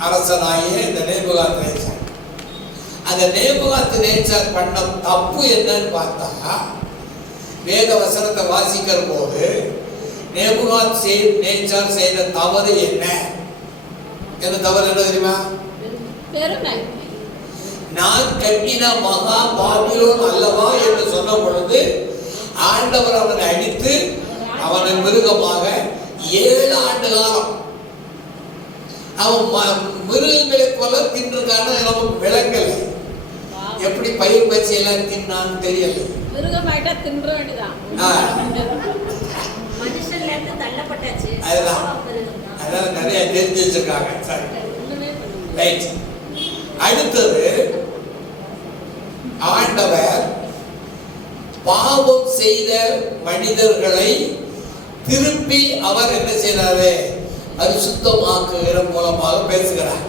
அரசனாகிய இந்த நேபுகாத்நேச்சார். அந்த நேபுகாத்நேச்சார் பண்ண தப்பு என்னன்னு பார்த்தா, வேத வசனத்தை வாசிக்கிற போது நேபுகாத்நேச்சார் செய்த தவறு என்ன? தவறு என்ன தெரியுமா? நான் கட்டின மகா பாபிலோன் அல்லவா என்று சொன்ன பொழுது ஆண்டவர் அவனை அடித்து அவனை மிருகமாக 7 ஆண்டு காலம் அவன் மிருகங்களை போல தின்றுக்கான நமக்கு விளங்கல. எப்படி பயிர் பச்சி எல்லாம் தின்னான்னு தெரியல. மிருகமாயிட்டா தின்ற வேண்டியதான். மனுஷன்ல இருந்து தள்ளப்பட்டாச்சு. அதான் நிறைய தெரிஞ்சு வச்சிருக்காங்க. ரைட். அடுத்தது ஆண்டவர் பாவம் செய்த மனிதர்களை திருப்பி அவர் என்ன செய்யறாரு? பரிசுத்தமாக்குகிற மூலமாக பேசுகிறார்.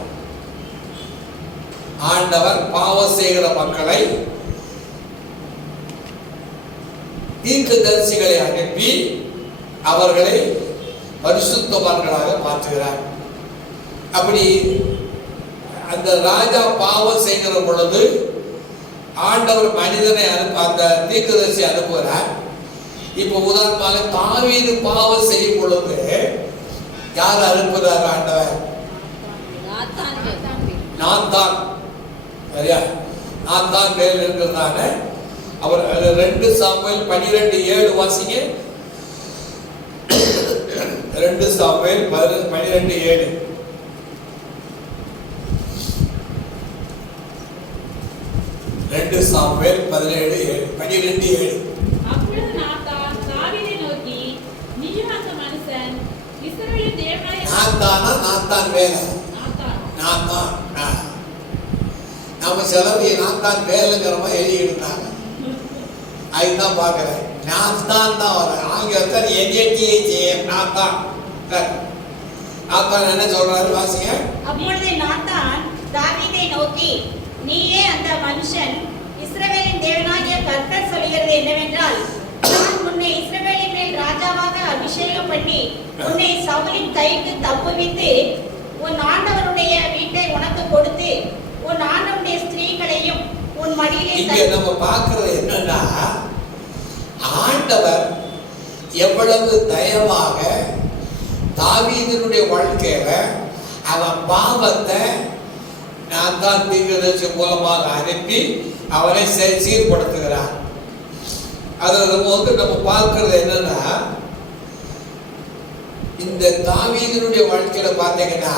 ஆண்டவர் பாவம் செய்கிற மக்களை தீர்க்கதரிசிகளை அனுப்பி அவர்களை பரிசுத்தவான்களாக மாற்றுகிறார். அப்படி அந்த ராஜா பாவம் செய்கிற பொழுது ஆண்டவர் மனிதனை அந்த தீர்க்கதரிசி அனுப்புகிறார். இப்ப உதாரணமாக தாவீது பாவம் செய்யும் பொழுது யார் அனுப்புகிறார்? ஆண்டவர் நாத்தான். சரியா? நாத்தான் மேல் இருக்கிறதான அவர் 2 சாமுவேல் 12:7 வாசிங்க. 2 சாமுவேல் 12:7. 2 சாமுவேல் 12:7. அப்பொழுது நாத்தான் தாவீதை நோக்கி, நீயும் அந்த மனுஷன் இஸ்ரவேலின் தேவனாய நாத்தான் வேலை. நாத்தான் நம்ம சிலர் நான் தான் பேருங்கிறமா எழுதிக்கிட்டாங்க. அதுதான் பார்க்குறேன். நான் தான் வரேன். ஆங்கிலத்தில் NATHA நான் தான். நாத்தான் என்ன சொல்றாரு வாசிங்க. அப்பொழுது நாத்தான் தாவீதை நோக்கி, நீயே அந்த மனுஷன், இஸ்ரவேலின் தேவனாகிய கர்த்தர் சொல்கிறது என்னவென்றால், நான் உன்னை இஸ்ரவேலின் மேல் ராஜாவாக அபிஷேகம் பண்ணி உன்னை சவுலின் கைக்கு தப்புவித்து உன் ஆண்டவருடைய வீட்டை உனக்கு கொடுத்து உன் ஆண்டவருடைய ஸ்திரீகளையும் உன் மடியிலே இங்க நம்ம பார்க்கிறது என்னன்னா, ஆண்டவர் எவ்வளவு தயவாக தாவீதினுடைய வாழ்க்கையில அவன் பாவத்தை நாத்தான் தீர்க்கதரிசி மூலமாக அனுப்பி அவனை சீர்படுத்துகிறார். அதுல நம்ம பார்க்கிறது என்னன்னா, இந்த தாவீதினுடைய வாழ்க்கையில பார்த்தீங்கன்னா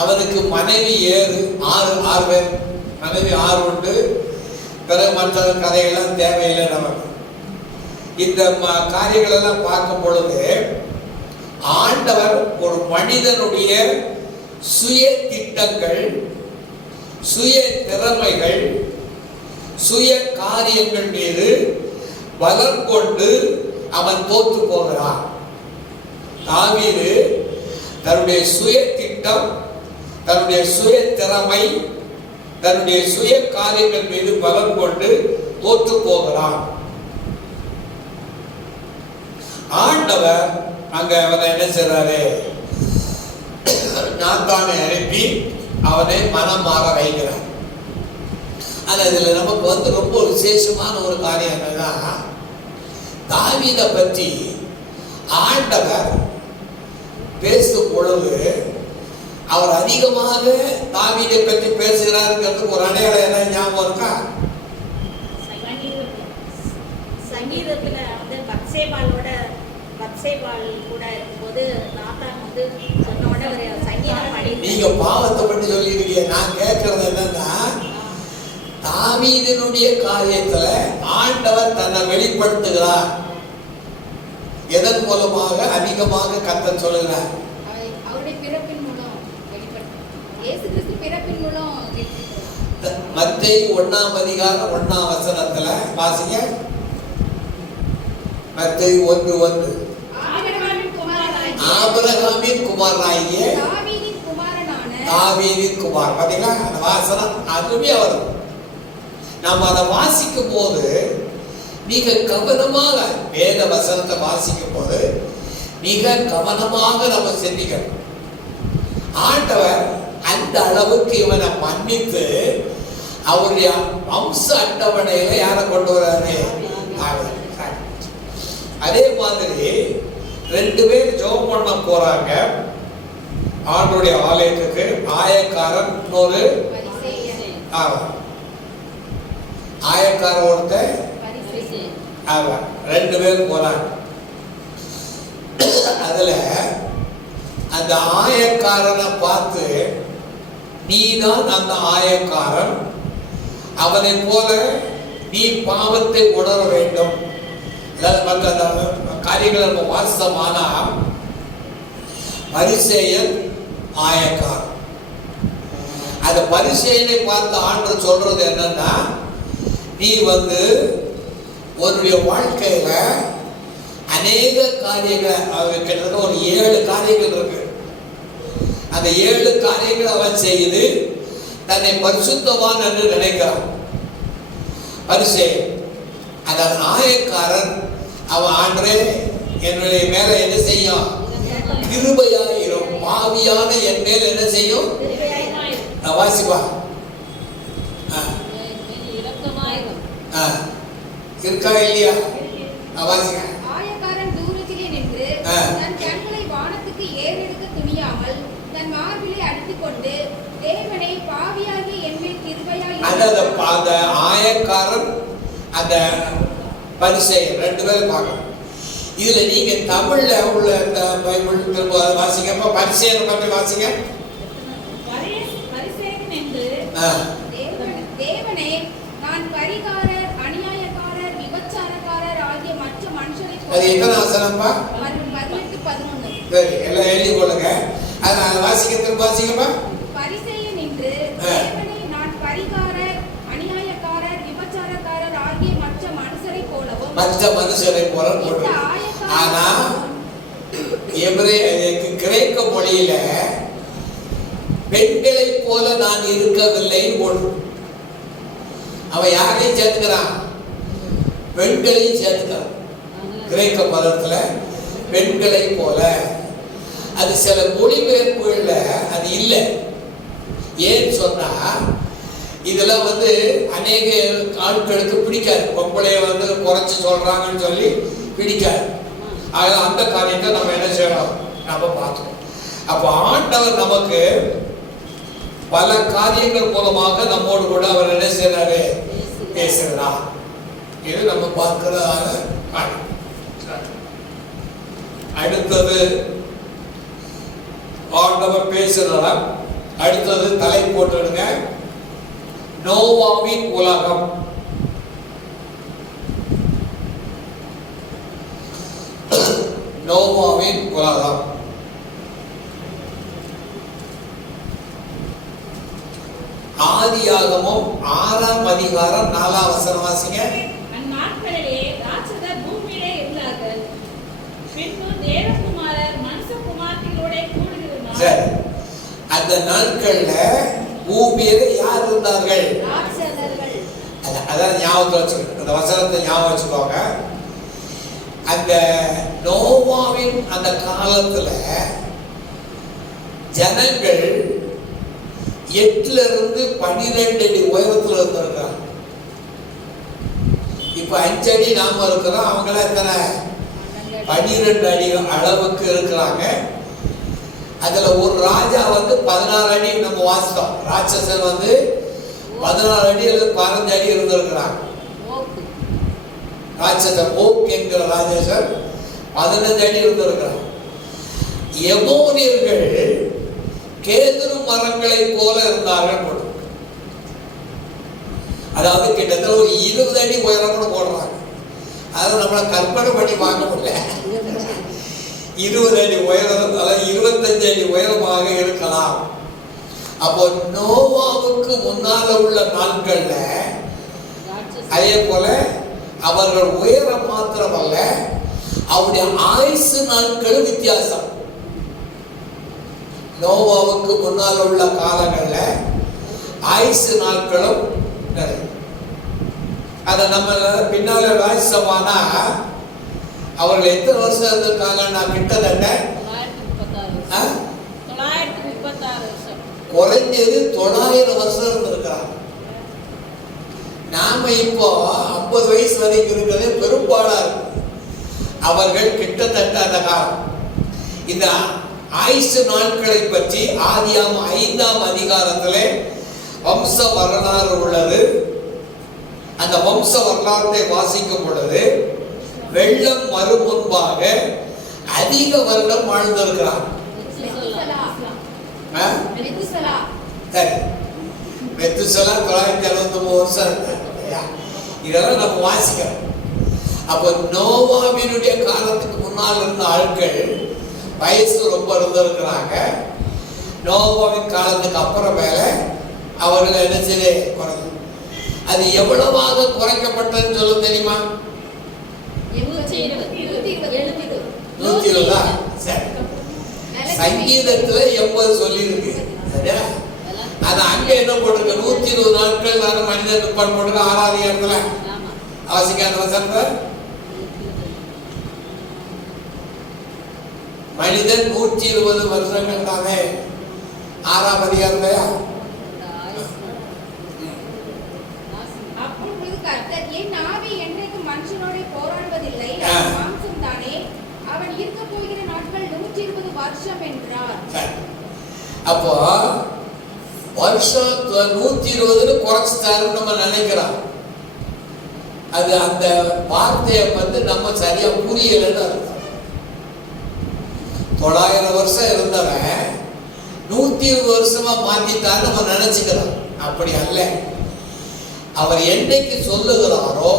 அவனுக்கு மனைவி ஆறு பேர் மனைவி 6 உண்டு. பிறகு மற்ற கதைகள்லாம் தேவையில்லை. நமக்கு இந்த காரியங்கள் எல்லாம் பார்க்கும் பொழுது ஆண்டவர் ஒரு மனிதனுடைய சுய திட்டங்கள், சுய திறமைகள், சுய காரியங்கள் மீது பலம் கொண்டு அவன் தோற்று போகிறான். தாவீது தன்னுடைய சுய திட்டம், தன்னுடைய சுய திறமை, தன்னுடைய சுய காரியங்கள் மீது பலம் கொண்டு தோற்று போகிறான். ஆண்டவர் அங்க அவனை என்ன செய்றாரு, நாத்தானை அனுப்பி அவனை மனம் மாற வைக்கிறார். ஆனா இதுல நமக்கு ரொம்ப விசேஷமான ஒரு காரியம் என்னன்னா, தாவீதை பற்றி ஆண்டவர் பேசும் பொழுது அவர் அதிகமாக தாவீதை பற்றி பேசுகிறாருங்கிறதுக்கு ஒரு அடையாளம் என்ன ஞாபகம் இருக்கா? சங்கீதத்துல பத்சேபாள் கூட இருக்கும்போது நாத்தான் சொன்ன உடனே ஒரு சங்கீதம் பாடி. நீங்க பாவத்தை பற்றி சொல்லியிருக்கீங்க. நான் கேட்கறது என்னன்னா, தாவீதினுடைய காரியத்துல ஆண்டவர் தன்னை வெளிப்படுத்துகிறார். எதன் மூலமாக அதிகமாக கர்த்தர் சொல்லுகிறார்? அவருடைய பிறப்பின் மூலம் வெளிப்படுத்துகிறார். இயேசு கிறிஸ்து பிறப்பின் மூலம் மத்தேயு 1ஆம் அதிகாரம் 1ஆம் வசனத்துல வாசிங்க. மத்தேயு 1:1. ஆபிரகாமின் குமாரனாகிய தாவீதின் குமார். பாத்தீங்களா அந்த வாசனம் அருமையா வரும். நம்ம அதை வாசிக்கும் போது மிக கவனமாக வேத வசனத்தை வாசிக்கும் போது மிக கவனமாக நம்ம சிந்திக்கணும். ஆண்டவர் அந்த அளவுக்கு இவனை மன்னித்து அவருடைய வம்ச அட்டவணையில யாரை கொண்டு வர்றாரு? அதே மாதிரி 2 பேர் ஜெபம் பண்ண போறாங்க ஆண்டவருடைய ஆலயத்துக்கு. ஆயக்காரன் இன்னொரு ஆயக்காரன் ஒருத்தர் 2 பேர் போறாங்க. அதுல அந்த ஆயக்காரனை பார்த்து, நீதான் அந்த ஆயக்காரன், அவனை போல நீ பாவத்தை உணர வேண்டும். மற்ற காரியங்கள் நம்ம வாசமானா பரிசேயன் ஆயக்காரன். அந்த பரிசேயனை பார்த்து ஆண்டவர் சொல்றது என்னன்னா, நீ உன்னுடைய வாழ்க்கையில அநேக காரியங்களை கிட்டத்தட்ட ஒரு 7 காரியங்கள் இருக்கு. அந்த 7 காரியங்களை அவன் செய்து தன்னை பரிசுத்தவான் என்று நினைக்கிறான். பரிசேயன் அதாவது ஆயக்காரன் அவன், ஆண்டவரே என்னுடைய மேல என்ன செய்யும்? கிருபையாயிரும். பாவியான என் மேல் என்ன செய்யும்? வாசிப்பா இருக்கா இல்லையா? வாசிங்க. ஆயக்காரன் தூரத்திலே நின்று தன் கண்களை வானத்துக்கு ஏறெடுக்க துணியாமல் தன் மார்பிலே அடித்துக்கொண்டு, தேவனே பாவியாகிய என் மேல் கிருபையாயிரும். அந்த ஆயக்காரன் அந்த பரிசேயன் 2 பேரும் பார்க்கணும். இதுல நீங்க தமிழ்ல உள்ள இந்த பைபிள் வாசிக்கப்ப பரிசேயனை பற்றி வாசிங்க. பரிசேயன் என்று தேவனே, நான் பரிகாரர், அநியாயக்காரர், விபச்சாரக்காரர் ஆகிய மற்ற மனுஷரை. அது என்ன வசனம்ப்பா? 18:11. சரி, எல்லாம் எழுதி கொள்ளுங்க. அதை வாசிக்கிறதுக்கு வாசிங்கப்பா. பரிசேயன் என்று தேவனே, நான் பரிகாரர், மற்ற மனுஷரை போல போட்டு. ஆனா கிரேக்க மொழியில பெண்களை போல நான் இருக்கவில்லை போடு. அவன் யாரையும் சேர்த்துக்கிறான்? பெண்களையும் சேர்த்துக்கிறான். கிரேக்க மதத்துல பெண்களை போல. அது சில மொழிபெயர்ப்புகள்ல அது இல்லை. ஏன்னு சொன்னா இதெல்லாம் அநேக ஆட்களுக்கு பிடிக்காது. பொம்பளைய குறைச்சு சொல்றாங்கன்னு சொல்லி பிடிக்காது. அந்த காரியத்தை நம்ம என்ன செய்யணும்? நம்ம பார்த்தோம். அப்போ ஆண்டவர் நமக்கு பல காரியங்கள் மூலமாக நம்மோடு கூட அவர் என்ன செய்யறாரு? பேசுகிறார். இது நம்ம பார்க்கிறதான காரியம். அடுத்தது ஆண்டவர் பேசுகிறார். அடுத்தது தலை போட்டுடுங்க, நோவாவின் உலகம். நோவாவின் உலகம். ஆதியாகமம் 6ஆம் அதிகாரம் 4ஆம் வசனம் வாசிங்க. அந்நாட்களிலே ராட்சதர் பூமியிலே இருந்தார்கள். பின்பு தேவகுமாரர் மனுஷகுமாரத்திலோட கூடியிருந்தார்கள். சரி, அந்த நாட்கள்ல பூமியில யார் இருந்தார்கள்? ராட்சதர்கள். அதான் ஞாபகத்தை வச்சுக்கோங்க. அந்த வசனத்தை ஞாபகம் வச்சுக்கோங்க. அந்த நோவாவின் அந்த காலத்துல ஜனங்கள் 8 இருந்து 12 அடி உயரத்துல இருந்திருக்காங்க. இப்ப 5 அடி நாம இருக்கிறோம். அவங்களாம் எத்தனை? 12 அடி அளவுக்கு இருக்கிறாங்க. அதுல ஒரு ராஜா 16 அடி நம்ம வாசித்தோம். ராட்சசன் 16 அடி அல்லது 15 அடி இருந்திருக்கிறாங்க. ராட்சசன் ஓக் என்கிற ராஜேசன் 15 அடி இருந்திருக்கிறாங்க. எமோரியர்கள் கேதுரு மரங்களை போல இருந்தார்கள். அதாவது கிட்டத்தட்ட ஒரு 20 அடி உயரம் கூட போடுறாங்க. அதை நம்மளை கற்பனை பண்ணி பார்க்க முடியல. 20 அடி உயரம், அதாவது 25 அடி உயரமாக இருக்கலாம். அப்போ நோவாவுக்கு முன்னால உள்ள நாட்கள்ல அதே போல அவர்கள் உயரம் மாத்திரமல்ல, அவருடைய ஆயுசு நாட்களும் வித்தியாசம். நோவாவுக்கு முன்னால் உள்ள காலங்கள்ல ஆயுசு நாட்களும் நிறைய. அதை நம்ம பின்னால வாசிச்சோம்னா அவர்கள் எத்தனை வருஷம் இருந்திருக்காங்கன்னா கிட்டத்தட்ட 936 வருஷம். குறைஞ்சது 900 வருஷம் இருந்திருக்காங்க. நாம இப்போ 50 வயசு வரைக்கும் இருக்கிறது பெரும்பாலா இருக்கு. அவர்கள் கிட்டத்தட்ட அந்த காலம். இந்த ஆயுசு நாட்களை பற்றி ஆதியாகமம் 5ஆம் அதிகாரத்திலே வம்ச வரலாறு உள்ளது. அந்த வம்ச வரலாற்றை வாசிக்கும் பொழுது வெள்ளம் வரும் முன்பாக அதிக வருடம் வாழ்ந்திருக்கிறார். சரி, மெத்துசலா 969 வருஷம் இருந்தார். இதெல்லாம் நம்ம வாசிக்கிறோம். அப்போ நோவாவினுடைய காலத்துக்கு முன்னால் இருந்த ஆட்கள் வயசு ரொம்ப இருந்திருக்கிறாங்க. நோவாவின் காலத்துக்கு அப்புறம் மேல அவர்கள் என்ன செய்ய குறைஞ்சு. அது எவ்வளவாக குறைக்கப்பட்டதுன்னு சொல்ல தெரியுமா? 120. சரி, சங்கீதத்துல 80 சொல்லி இருக்கு. அது அங்க என்ன போட்டிருக்கு? 120 நாட்கள் நான் மனிதன் நிற்பான் போட்டிருக்கு. 6ஆவது இடத்துல அவசிக்கான வசனத்துல மனிதன் 120 வருஷங்கள் தானே. 6ஆம் அதிகாரத்துல அப்போ வருஷம் 120 குறைச்சிட்டாருன்னு நம்ம நினைக்கிறோம். அது அந்த வார்த்தையை நம்ம சரியா புரியலன்னு அர்த்தம். 900 வருஷம் இருந்தவன் 120 வருஷமா மாத்திட்டான்னு நம்ம நினைச்சுக்கிறோம். அப்படி அல்ல. அவர் என்னைக்கு சொல்லுகிறாரோ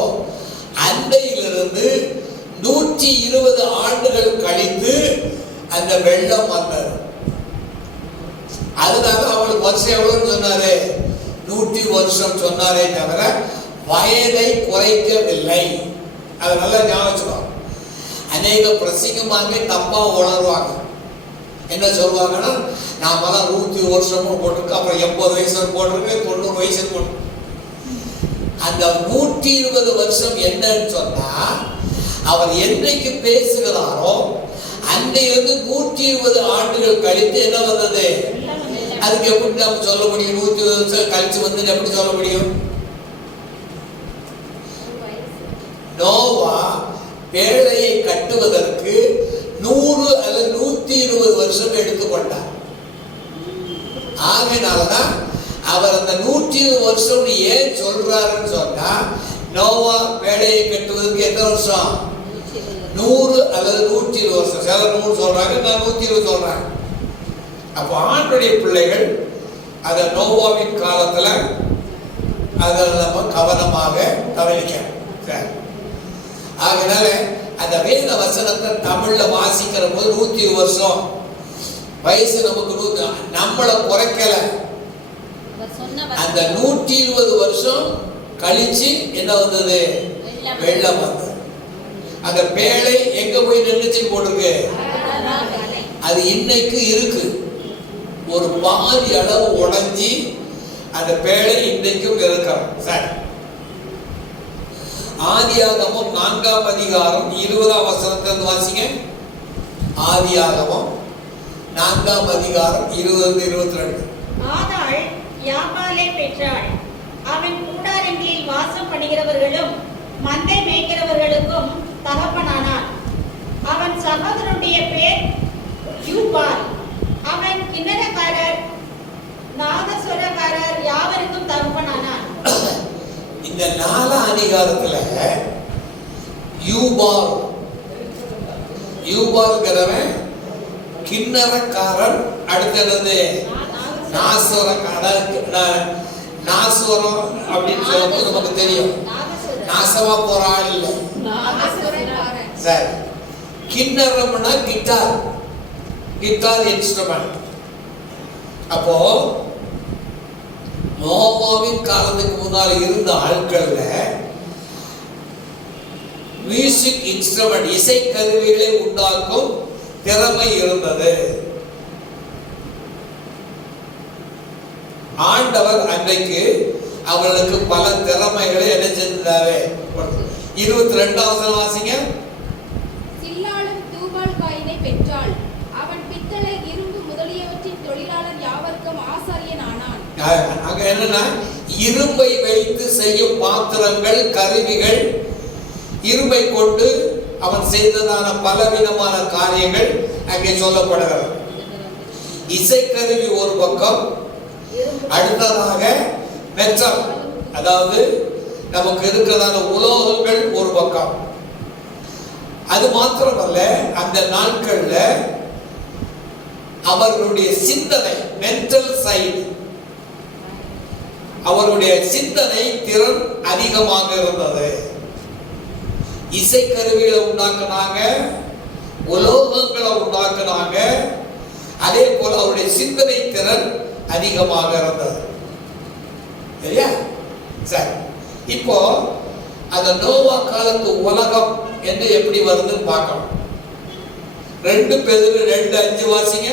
அன்றையிலிருந்து 120 ஆண்டுகள் கழித்து அந்த வெள்ளம் வந்தது. அதனால அவளுக்கு வருஷம் எவ்வளவுன்னு சொன்னாரு? 100 வருஷம் சொன்னாரே தவிர வயதை குறைக்கவில்லை. அதை நல்லா ஞாபகம் வச்சுக்கோ. அநேக பிரசங்கமாக தப்பா உணர்வாங்க. என்ன சொல்லுவாங்கன்னா, நாமெல்லாம் 100 வருஷமும் போட்டிருக்கு, அப்புறம் 80 வயசு போட்டிருக்கு, 90 வயசு போட்டிருக்கு. அந்த 120 வருஷம் என்னன்னு சொன்னா, அவர் என்னைக்கு பேசுகிறாரோ அன்னையிலிருந்து 120 ஆண்டுகள் கழித்து என்ன வந்தது? அதுக்கு எப்படி நம்ம சொல்ல முடியும்? 120 வருஷம் கழிச்சு வந்து எப்படி சொல்ல முடியும்? நோவா பேழையை கட்டுவதற்கு 100 அல்லது 120 வருஷம் எடுத்துக்கொண்டார். ஆகையினாலதான் அவர் அந்த 120 வருஷம் ஏன் சொல்றாருன்னு சொன்னா, நோவா பேழையை கட்டுவதற்கு எத்தனை வருஷம்? 100 அல்லது 120 வருஷம். சில 100 சொல்றாங்க, நான் 120 சொல்றேன். அப்போ ஆண்டுடைய பிள்ளைகள் அத நோவாவின் காலத்துல அதில் நம்ம கவனமாக கவனிக்கணும். ஆகையினால அந்த வேத வசனத்தை தமிழ்ல வாசிக்கிற போது 120 வருஷம் வயசு நமக்கு நம்மளை குறைக்கல. அந்த 120 வருஷம் கழிச்சு என்ன வந்தது? வெள்ளம் வந்தது. அந்த பேழை எங்க போய் நின்றுச்சு போட்டிருக்கு? அது இன்னைக்கு இருக்கு. ஒரு பாதி அளவு உடைஞ்சி அந்த பேழை இன்னைக்கும் இருக்கிறோம். சரி, ஆதியாகமம் 4ஆம் அதிகாரம் 20ஆம் வசனத்திலிருந்து வாசிங்க. ஆதியாகமம் 4ஆம் அதிகாரம் 20-22. ஆதாள் யாபாலை பெற்றாள். அவன் கூடாரங்களில் வாசம் பண்ணுகிறவர்களும் மந்தை மேய்க்கிறவர்களுக்கும் தகப்பனானான். அவன் சகோதரனுடைய பேர் யூபால். அவன் கிண்ணறக்காரர் நாதஸ்வரக்காரர் யாவருக்கும் தகப்பனானான். இந்த 4ஆம் அதிகாரத்துல யூபால்ங்கிறவன் கிண்ணறக்காரன். அடுத்தது நாசுவரம் அப்படின்னு சொல்லும்போது நமக்கு தெரியும், நாசமா போற ஆள் இல்லை. சரி, கிண்ணறம்னா கிட்டார் இன்ஸ்ட்ருமெண்ட். அப்போ நோவாவின் காலத்துக்கு முன்னால் இருந்த ஆட்கள்ல மியூசிக் இன்ஸ்ட்ருமெண்ட், இசை கருவிகளை உண்டாக்கும் திறமை இருந்தது. ஆண்டவர் அன்றைக்கு அவர்களுக்கு பல திறமைகளை என்ன செஞ்சாரு? 22ஆவது வாசிங்க. சில்லாளும் தூபால் காயினை பெற்றாள். அவன் பித்தளை, இரும்பு முதலியவற்றின் தொழிலாளர் யாவருக்கும் ஆசாரியன் ஆனான். அங்க என்னன்னா, இரும்பை வைத்து செய்யும் பாத்திரங்கள், கருவிகள், இரும்பை கொண்டு அவன் செய்ததான பலவிதமான காரியங்கள் அங்கே சொல்லப்படுகிறது. இசைக்கருவி ஒரு பக்கம், அடுத்ததாக மெட்டல், அதாவது நமக்கு இருக்கிறதான உலோகங்கள் ஒரு பக்கம். அது மாத்திரமல்ல, அந்த நாட்கள்ல அவர்களுடைய சிந்தனை, மென்டல் சைடு, அவருடைய சிந்தனை திறன் அதிகமாக இருந்தது. இசைக்கருவிகளை உண்டாக்குனாங்க, உலோகங்களை உண்டாக்குனாங்க. அதே போல அவருடைய சிந்தனை திறன் அதிகமாக இருந்தது. சரியா? சரி, இப்போ அந்த நோவா காலத்து உலகம் என்று எப்படி வருதுன்னு பார்க்கணும். 2 பேதுரு 2:5 வாசிங்க.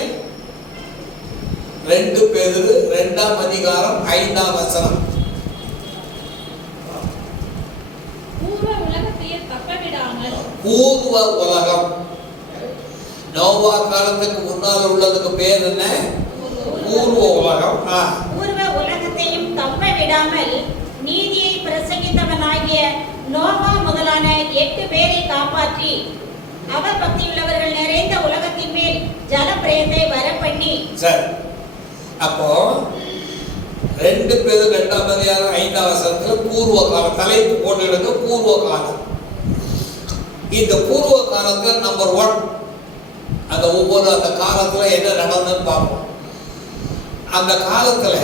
2 பேதுரு 2ஆம் அதிகாரம் 5ஆம் வசனம். பூர்வ உலகம், நோவா காலத்துக்கு முன்னால் உள்ளதுக்கு பேர் என்ன? பூர்வ உலகம். பூர்வ உலகத்தையும் தப்ப விடாமல் நீதியை பிரசங்கித்தவனாகிய நோவா முதலான 8 பேரை காப்பாற்றி அவர் பக்தியுள்ளவர்கள் நிறைந்த உலகத்தின் மேல் ஜலப்பிரயத்தை வரப்பண்ணி. சரி, அப்போ 2 பேர் 2ஆம் அதிகாரம் 5ஆம் வசனத்துல பூர்வ காலம் தலைப்பு போட்டு பூர்வ காலம். இந்த பூர்வ காலத்துல நம்பர் 1, அந்த ஒவ்வொரு அந்த காலத்துல என்ன நடந்ததுன்னு பார்ப்போம். அந்த காலத்துல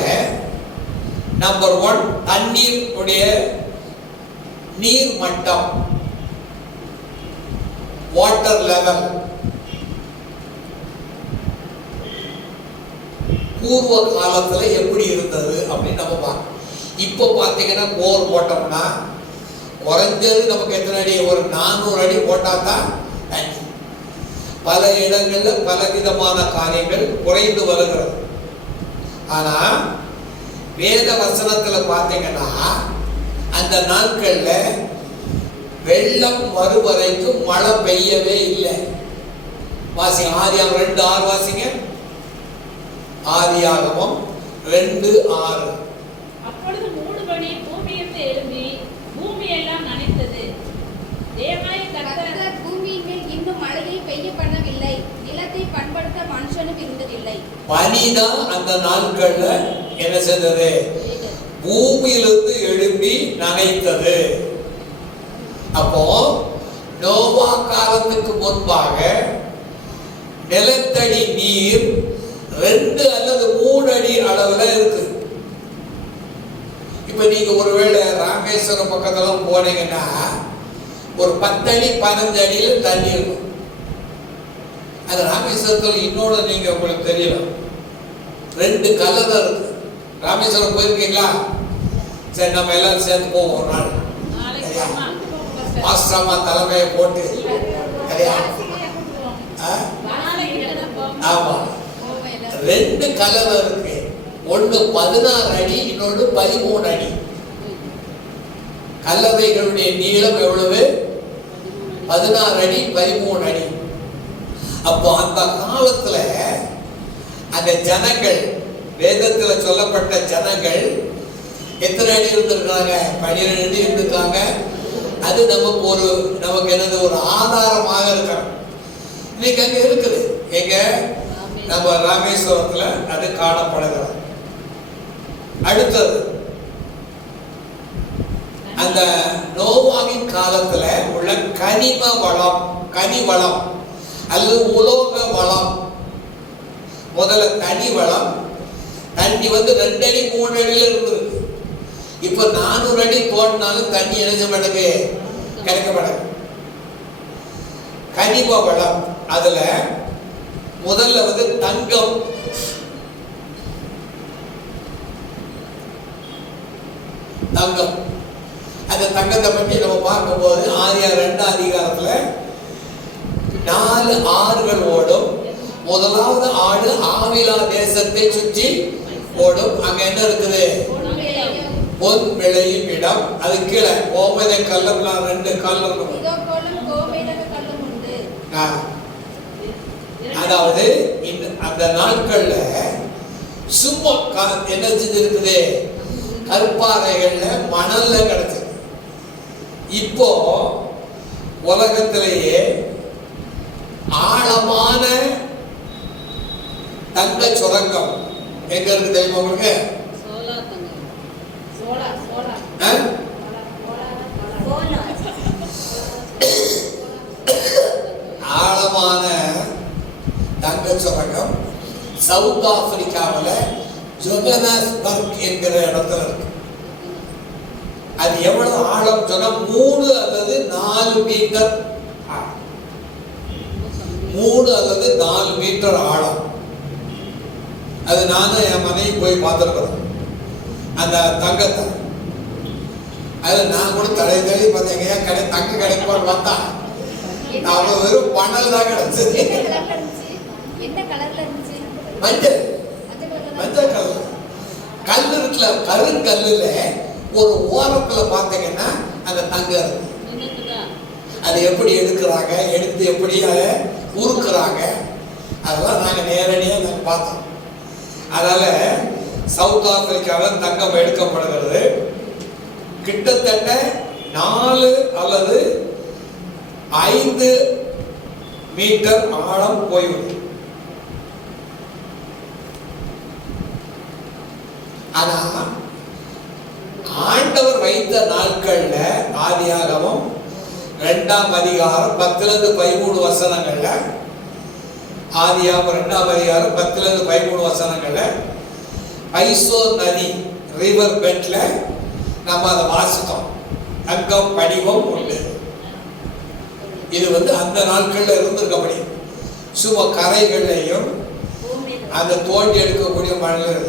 நம்பர் 1, தண்ணீர் உடைய நீர் மட்டம், வாட்டர் லெவல் பூர்வ காலத்துல எப்படி இருந்தது அப்படின்னு நம்ம பார்க்கணும். இப்போ பார்த்தீங்கன்னா போர் போட்டோம்னா குறைஞ்சது நமக்கு எத்தனை அடி? ஒரு 400 அடி போட்டா தான் தண்ணி. பல இடங்கள்ல பல விதமான காரியங்கள் குறைந்து வருகிறது. ஆனா வேத வசனத்துல பாத்தீங்கன்னா அந்த நாட்கள்ல வெள்ளம் வருவரைக்கும் மழை பெய்யவே இல்லை. வாசிங்க ஆதியாகமம் 2:6 வாசிங்க. ஆதியாகமம் 2:6. அப்பொழுது மூடுபனி பூமியிலிருந்து எழும்பி பூமி எல்லாம் நனைத்தது. தேவனாகிய கர்த்தர் பூமியின் மேல் இன்னும் மழையை பெய்ய பண்ணவில்லை, நிலத்தை பண்படுத்த மனுஷனும் இருந்ததில்லை. பனிதான் அந்த நாட்கள்ல என்ன செய்தது? பூமியிலிருந்து எழும்பி நனைத்தது. அப்போ நோவா காலத்துக்கு முன்பாக நிலத்தடி நீர் 2 அல்லது 3 அடி அளவுல இருக்கு. இப்ப நீங்க ஒருவேளை ராமேஸ்வரம் பக்கத்துல போனீங்கன்னா ஒரு 10 அடி 15 அடியில தண்ணி இருக்கும். அது ராமேஸ்வரத்தில் இன்னொன்று நீங்க உங்களுக்கு தெரியணும், 2 கல்லறை இருக்கு. ராமேஸ்வரம் போயிருக்கீங்களா? சரி, நம்ம எல்லாரும் சேர்ந்து போவோம் ஒரு நாள். ஆசிரமா தலைமையை போட்டு ஆமா 2 கல்லறை இருக்கு. ஒன்று 16 அடி, இன்னொன்று 13 அடி. கல்லறைகளுடைய நீளம் எவ்வளவு? 16 அடி 13 அடி. அப்போ அந்த காலத்துல அந்த ஜனங்கள், வேதத்துல சொல்லப்பட்ட ஜனங்கள் எத்தனை அடி இருந்திருக்காங்க? 12 அடி இருந்திருக்காங்க. அது நமக்கு என்னது ஒரு ஆதாரமாக இருக்கணும். இன்னைக்கு அங்க இருக்குது. எங்க? நம்ம ராமேஸ்வரத்துல அது காணப்படுகிறது. அடுத்தது அந்த நோவாவின் காலத்துல உள்ள கனி வளம் அல்லது உலோக வளம். முதல்ல தனி வளம், தண்ணி 2 அடி 3 அடியில இருந்தது. இப்ப 400 அடி தோண்டினாலும் தண்ணி இணைஞ்ச மாட்டேங்குது, கிடைக்க மாட்டேங்குது. கனிம வளம், அதுல முதல்ல தங்கம். அந்த தங்கத்தை பற்றி நம்ம பார்க்கும்போது ஆதியாகமம் 2 அதிகாரத்துல 4 ஆறுகள் ஓடும். முதலாவது ஆடு ஆவிலா தேசத்தை சுற்றி ஓடும். அங்க என்ன இருக்குது? பொன் விளையும் இடம். அது கீழே கோமேத கல்லம் 2 கல்லம் இருக்கும். அதாவது அந்த நாட்கள்ல சும்மா என்ன செஞ்சிருக்குது? கற்பாறைகள்ல மணல்ல கிடைச்சது. இப்போ உலகத்திலேயே ஆழமான தங்க சுரங்கம் எங்க இருக்கு தெரியுமா உங்களுக்கு? ஆழமான தங்க சுரங்கம் சவுத் ஆப்பிரிக்காவில் ஜோகனஸ்பர்க் என்கிற இடத்துல இருக்கு. அது எவ்வளவு ஆழம் சொன்னா 3 அல்லது 4 மீட்டர், 3 அல்லது 4 மீட்டர் ஆழம். அது நானும் என் மனைவி போய் பார்த்துருக்கிறோம் அந்த தங்கத்தை. அது நான் கூட தடை பார்த்தேன், தங்க கிடைக்குமான்னு பார்த்தா நாம வெறும் பணல் தான் கிடைச்சது. மஞ்சள் கலர் கல் இருக்குல்ல, கருங்கல்லுல ஒரு ஓரத்துல பார்த்தீங்கன்னா அந்த தங்கம் இருக்கு. அது எப்படி எடுக்கிறாங்க, எடுத்து எப்படி அதை உருக்குறாங்க, அதெல்லாம் நாங்கள் நேரடியாக பார்த்தோம். அதனால சவுத் ஆப்பிரிக்காவில் தங்கம் எடுக்கப்படுகிறது. கிட்டத்தட்ட 4 அல்லது 5 மீட்டர் ஆழம் போய்விடும். ஆனா ஆண்டவர் வைத்த நாட்கள்ல ஆதியாகமம் 2ஆம் அதிகாரம் 10-13 வசனங்கள்ல, ஆதியாகமம் 2ஆம் அதிகாரம் 10-13 வசனங்கள்ல பைசோ நதி ரிவர் பெட்ல நம்ம அதை வாசித்தோம். தங்கம் படிவம் உண்டு. இது அந்த நாட்கள்ல இருந்திருக்க முடியும். சும்மா கரைகள்லையும் அந்த தோண்டி எடுக்கக்கூடிய மணல்.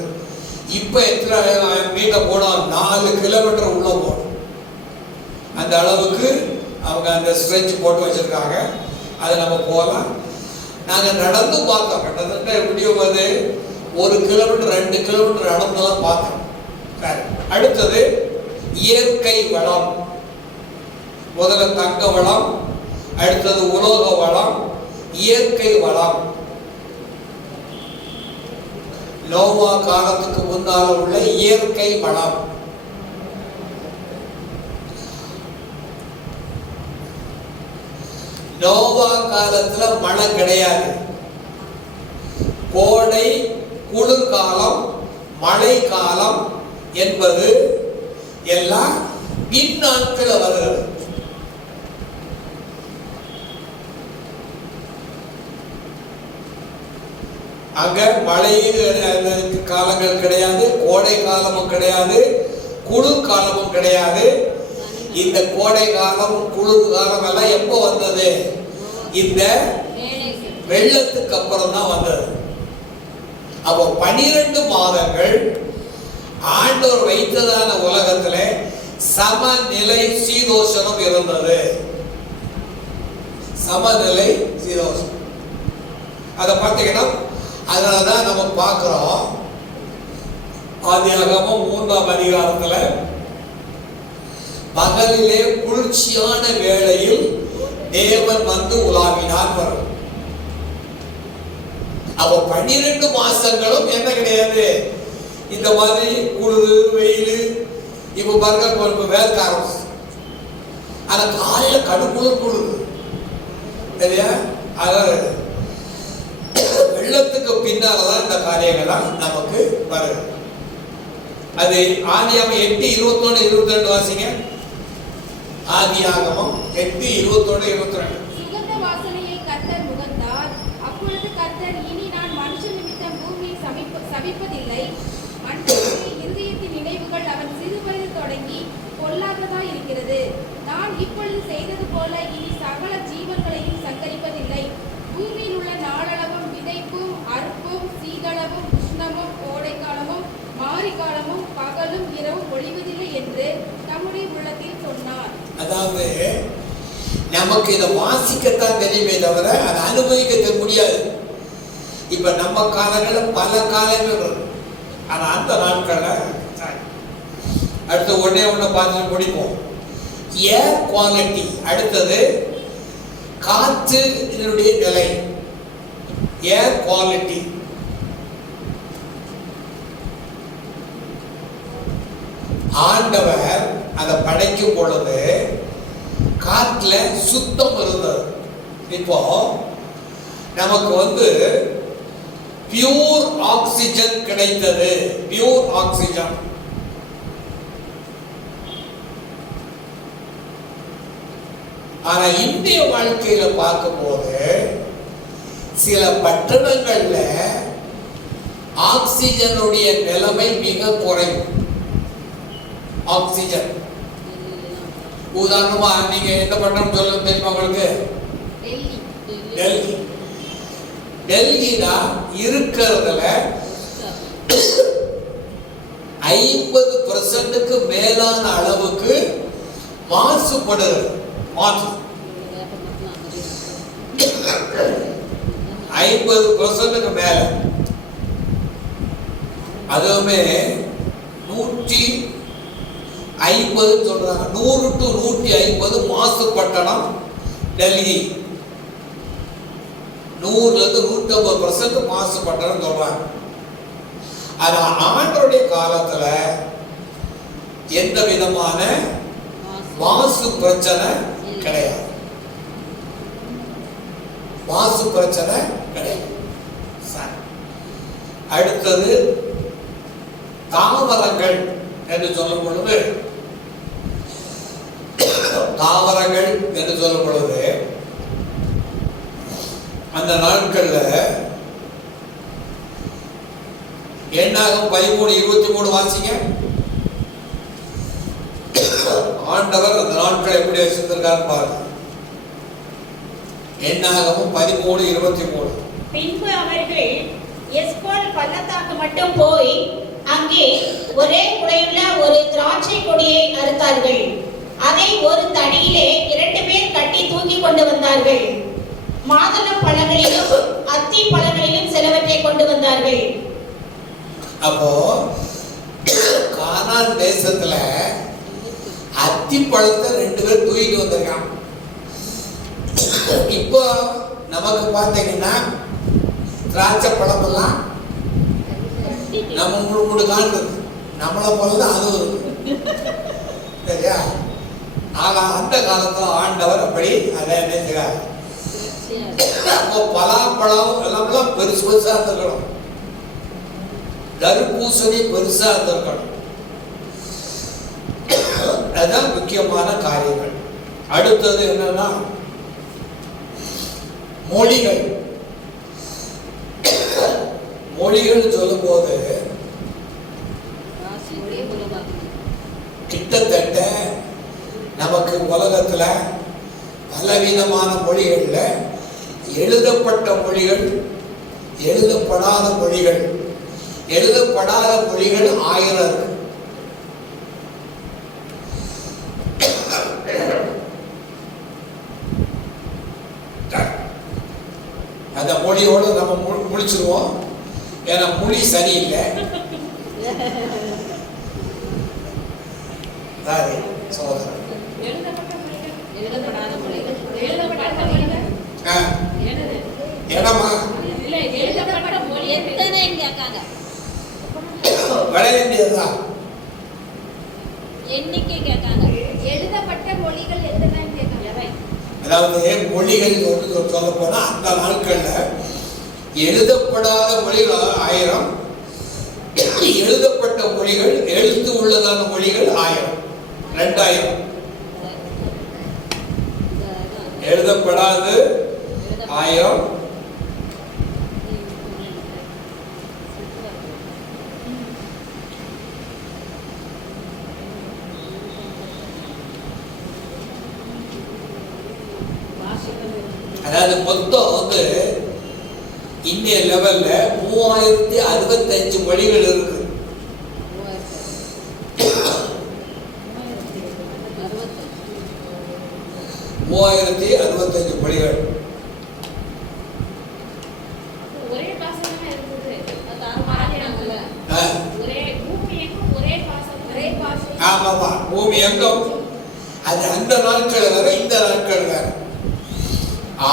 இப்ப எத்தனை மீட்டர் போனோம்? 4 கிலோமீட்டர் உள்ள போகணும். அந்த அளவுக்கு அவங்க அந்த ஸ்ட்ரெச் போட்டு வச்சிருக்காங்க. அதை நம்ம போகலாம். நாங்கள் நடந்து பார்த்தோம். கிட்டத்தட்ட எப்படியோ 1 கிலோமீட்டர் 2 கிலோமீட்டர் நடந்தெல்லாம் பார்த்தோம். சரி, அடுத்தது இயற்கை வளம். முதல்ல தங்க வளம், அடுத்தது உலோக வளம், இயற்கை வளம். நோவா காலத்துக்கு முன்னால உள்ள இயற்கை வளம். நோவா காலத்துல மழை கிடையாது. கோடை, குளிர்காலம், மழை காலம் என்பது எல்லாம் பின்னாட்கள் வருகிறது. அங்க மழை காலங்கள் கிடையாது, கோடை காலமும் கிடையாது, குளிர் காலமும் கிடையாது. இந்த கோடை காலம், குளிர் காலம் எல்லாம் எப்போ வந்தது? இந்த வெள்ளத்துக்கு அப்புறம் தான் வந்தது. அப்போ 12 மாதங்கள் ஆண்டவர் வைத்ததான உலகத்துல சமநிலை சீதோஷணம் இருந்தது. சமநிலை சீதோஷணம். அதை பார்த்தீங்கன்னா அதனாலதான் நம்ம பார்க்கிறோம். ஆதியாகமம் 3ஆம் அதிகாரத்துல பகலிலே குளிர்ச்சியான வேளையில் தேவன் வந்து உலாவினார் வரும். அப்போ 12 மாசங்களும் என்ன கிடையாது, இந்த மாதிரி குளிர் வெயில். இப்ப பாருங்க, வேர்க்க ஆரம்பிச்சு. ஆனா காலையில கடுக்குளிர் குளிர் சரியா. அதாவது வெள்ளத்துக்கு பின்னால்தான் இந்த காரியங்கள்லாம் நமக்கு வருது. அது ஆதியாகமம் 8:21-22 வாசிங்க. ஆதியாகமம் 8:21-22. சுகந்த வாசனையை கர்த்தர் முகந்தார். அப்பொழுது கர்த்தர், இனி நான் மனுஷன் நிமித்தம் பூமியை சபிப்பதில்லை. மனுஷனுடைய இருதயத்தின் நினைவுகள் அவன் சிறு வயது தொடங்கி பொல்லாததாய் இருக்கிறது. நான் இப்பொழுது செய்தது போல இனி சகல ஜீவன்களையும் சங்கரிப்பதில்லை. பூமியில் உள்ள நாளளவும் விதைப்பும் அறுப்பும் சீதளவும் உஷ்ணமும் கோடைக்காலமும் மாரிக்காலமும் பகலும் இரவும் ஒளிவதில்லை என்று நம்முடைய உள்ளத்தில் சொன்னார். அதாவது நமக்கு இதை வாசிக்கத்தான் தெரியுமே தவிர அதை அனுபவிக்க முடியாது. இப்ப நம்ம காலங்களில் பல காலங்கள் இருக்கு. ஆனா அந்த நாட்கள்ல அடுத்து ஒன்னே பார்த்துட்டு முடிப்போம். ஏர் குவாலிட்டி. அடுத்தது காற்று இதனுடைய நிலை. ஏர் குவாலிட்டி. ஆண்டவர் அதை படைக்கும் பொழுது காற்றுல சுத்தம் இருந்தது. இப்போ நமக்கு பியூர் ஆக்சிஜன் கிடைத்தது. Pure oxygen. ஆனா இந்திய வாழ்க்கையில பார்க்கும்போது சில பட்டணங்கள்ல ஆக்சிஜனுடைய நிலைமை மிக குறைவு. ஆக்சிஜன் உதாரணமா நீங்க எந்த பட்டணம் சொல்ல தெரியுமா உங்களுக்கு? டெல்லி. டெல்லி தான் இருக்கிறதுல 50% மேலான அளவுக்கு மாசுபடுறது. 50% மேல. அதுவுமே 150 சொல்றாங்க. 100 to 150 மாசு பட்டணம் டெல்லி. 100 to 150% மாசு பட்டணம் சொல்றாங்க. ஆனா ஆண்டவருடைய காலத்துல எந்த விதமான மாசு பிரச்சனை கிடையாது. மாசு பிரச்சனை கிடையாது. அடுத்தது தாவரங்கள் என்று சொல்லும் பொழுது அந்த நாட்கள்ல எண்ணாகம் 13:23 வாசிங்க. ஆண்டவர் அந்த நாட்களை எப்படி வச்சிருக்காரு பாருங்க. எண்ணாகமும் 13:23. பின்பு அவர்கள் எஸ்கோல் பள்ளத்தாக்கு மட்டும் போய் அங்கே ஒரே குடையுள்ள ஒரு திராட்சை கொடியை அறுத்தார்கள். அதை ஒரு தடியிலே 2 பேர் கட்டி தூக்கி கொண்டு வந்தார்கள். மாதுளம் பழங்களிலும் அத்தி பழங்களிலும் சிலவற்றை கொண்டு வந்தார்கள். அப்போ கானான் தேசத்துல அத்தி பழத்தை 2 பேர் தூக்கிட்டு வந்திருக்கான். இப்போ நமக்கு பார்த்தீங்கன்னா திராட்சை பழம் எல்லாம் நம்ம முழு காண்டு நம்மளை போலதான் அது இருக்கு. சரியா? ஆனா அந்த காலத்துல ஆண்டவர் அப்படி அதை நினைக்கிறார். அப்போ பலாப்பழம் எல்லாம் பெருசு பெருசா இருந்திருக்கணும், தர்பூசணி பெருசா இருந்திருக்கணும். அதுதான் முக்கியமான காரியங்கள். அடுத்தது என்னன்னா மொழிகள். மொழிகள் சொல்லும் போது கிட்டத்தட்ட நமக்கு உலகத்துல பலவிதமான மொழிகள்ல எழுதப்பட்ட மொழிகள், எழுதப்படாத மொழிகள், எழுதப்படாத மொழிகள் 1000 இருக்கு. அந்த மொழியோட நம்ம முடிச்சிருவோம். ஏன்னா மொழி சரியில்லை. சோதரன் எழுதப்படாத மொழிகள், இடமா எழுதப்பட்ட மொழி எத்தனை கேட்காங்க, வட இந்தியதா எண்ணிக்கை கேட்காங்க. எழுதப்பட்ட மொழிகள் எத்தனைன்னு கேட்காங்க. அதாவது மொழிகள் சொல்ல போனா அந்த நாட்கள்ல எழுதப்படாத மொழிகள் 1000, எழுதப்பட்ட மொழிகள், எழுத்து உள்ளதான மொழிகள் 1000, 2000. எழுதப்படாது 1000, அதாவது மொத்தம் வந்து இந்திய லெவல்ல 3065 மொழிகள் இருக்கு. 3065 மொழிகள். ஒரே பாசம் இருக்குது. ஒரே பூமி எங்கும் ஒரே பாசம், ஒரே பாசம். ஆமாமா, பூமி எங்கும். அது அந்த நாட்கள் வேற, இந்த நாட்கள் வேற.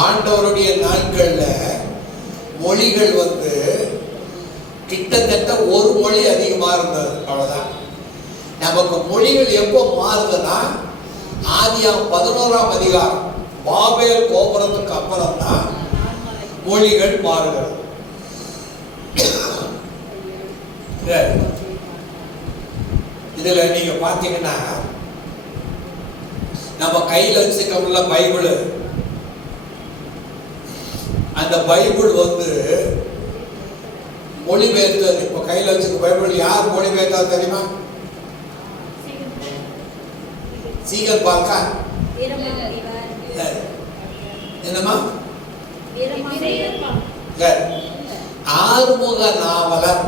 ஆண்டவருடைய நாட்கள்ல மொழிகள் வந்து கிட்டத்தட்ட ஒரு மொழி அதிகமா இருந்தது, அவ்வளவுதான். நமக்கு மொழிகள் எப்போ மாறுதுன்னா ஆதியாகமம் 11ஆம் அதிகாரம் பாபேல் கோபுரத்துக்கு அப்புறம் தான் மொழிகள் மாறுகிறது. இதுல நீங்க பாத்தீங்கன்னா நம்ம கையில் வச்சுக்கோம்ல பைபிள், அந்த பைபிள் வந்து மொழிபெயர்த்தது. இப்ப கையில் வச்சுக்க பைபிள் யார் மொழிபெயர்த்தா தெரியுமா? சீகர் பார்க்கா என்னமா ஆறுமுக நாவலர்,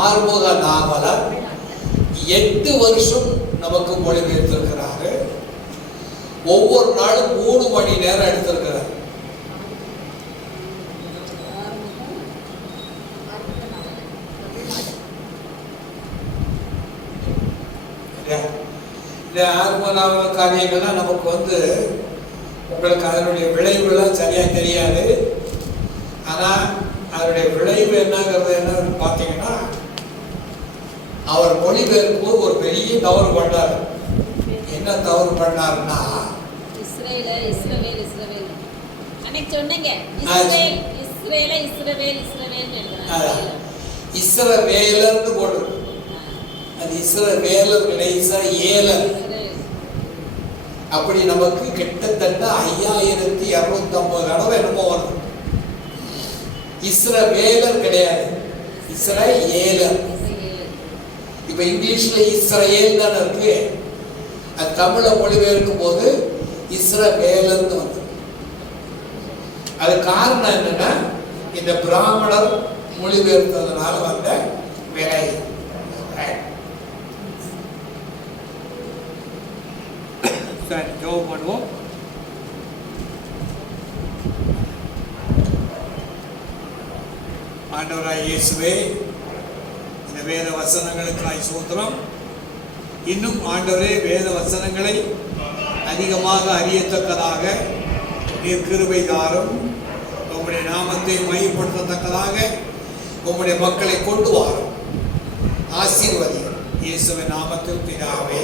ஆறுமுக நாவலர் 8 வருஷம் நமக்கு மொழிபெயர்த்திருக்கிறாரு. ஒவ்வொரு நாளும் 3 மணி நேரம் எடுத்திருக்கிறார். இந்த ஆறுமுக நாவலர் காரியங்கள்லாம் நமக்கு வந்து உங்களுக்கு அதனுடைய விளைவுலாம் சரியா தெரியாது. ஆனா அதனுடைய விளைவு என்னன்னு பார்த்தீங்கன்னா, அவர் மொழிபெயர்க்கும் ஒரு பெரிய தவறு பண்ணார். என்ன தவறு பண்ணாருன்னா, அன்னைக்கு சொன்னீங்க இஸ்ரவேலர்னு போடு. அது இஸ்ரவேலர் ஏலர். அப்படி நமக்கு கிட்டத்தட்ட 5250 தடவை என்னமோ வருது. இஸ்ரவேலர் கிடையாது, இஸ்ரவேலர். இப்ப இங்கிலீஷ்ல இஸ்ரேல் தானே இருக்கு. அது தமிழ மொழிபெயர்க்கும் போது இஸ்ரவேலர்னு வந்து. அது காரணம் என்னன்னா, இந்த பிராமணர் மொழிபெயர்த்ததுனால வந்த விலை. ஸ்டாண்ட் ஜெபம் பண்ணுவோம். ஆண்டவராய் இயேசுவே, இந்த வேத வசனங்களுக்காய் ஸ்தோத்திரம். இன்னும் ஆண்டவரே வேத வசனங்களை அதிகமாக அறியத்தக்கதாக நீர் கிருபை தாரும். உம்முடைய நாமத்தை மையப்படுத்தத்தக்கதாக உம்முடைய மக்களை கொண்டு வாரும். ஆசீர்வதியும். இயேசுவின் நாமத்தில் பிதாவே.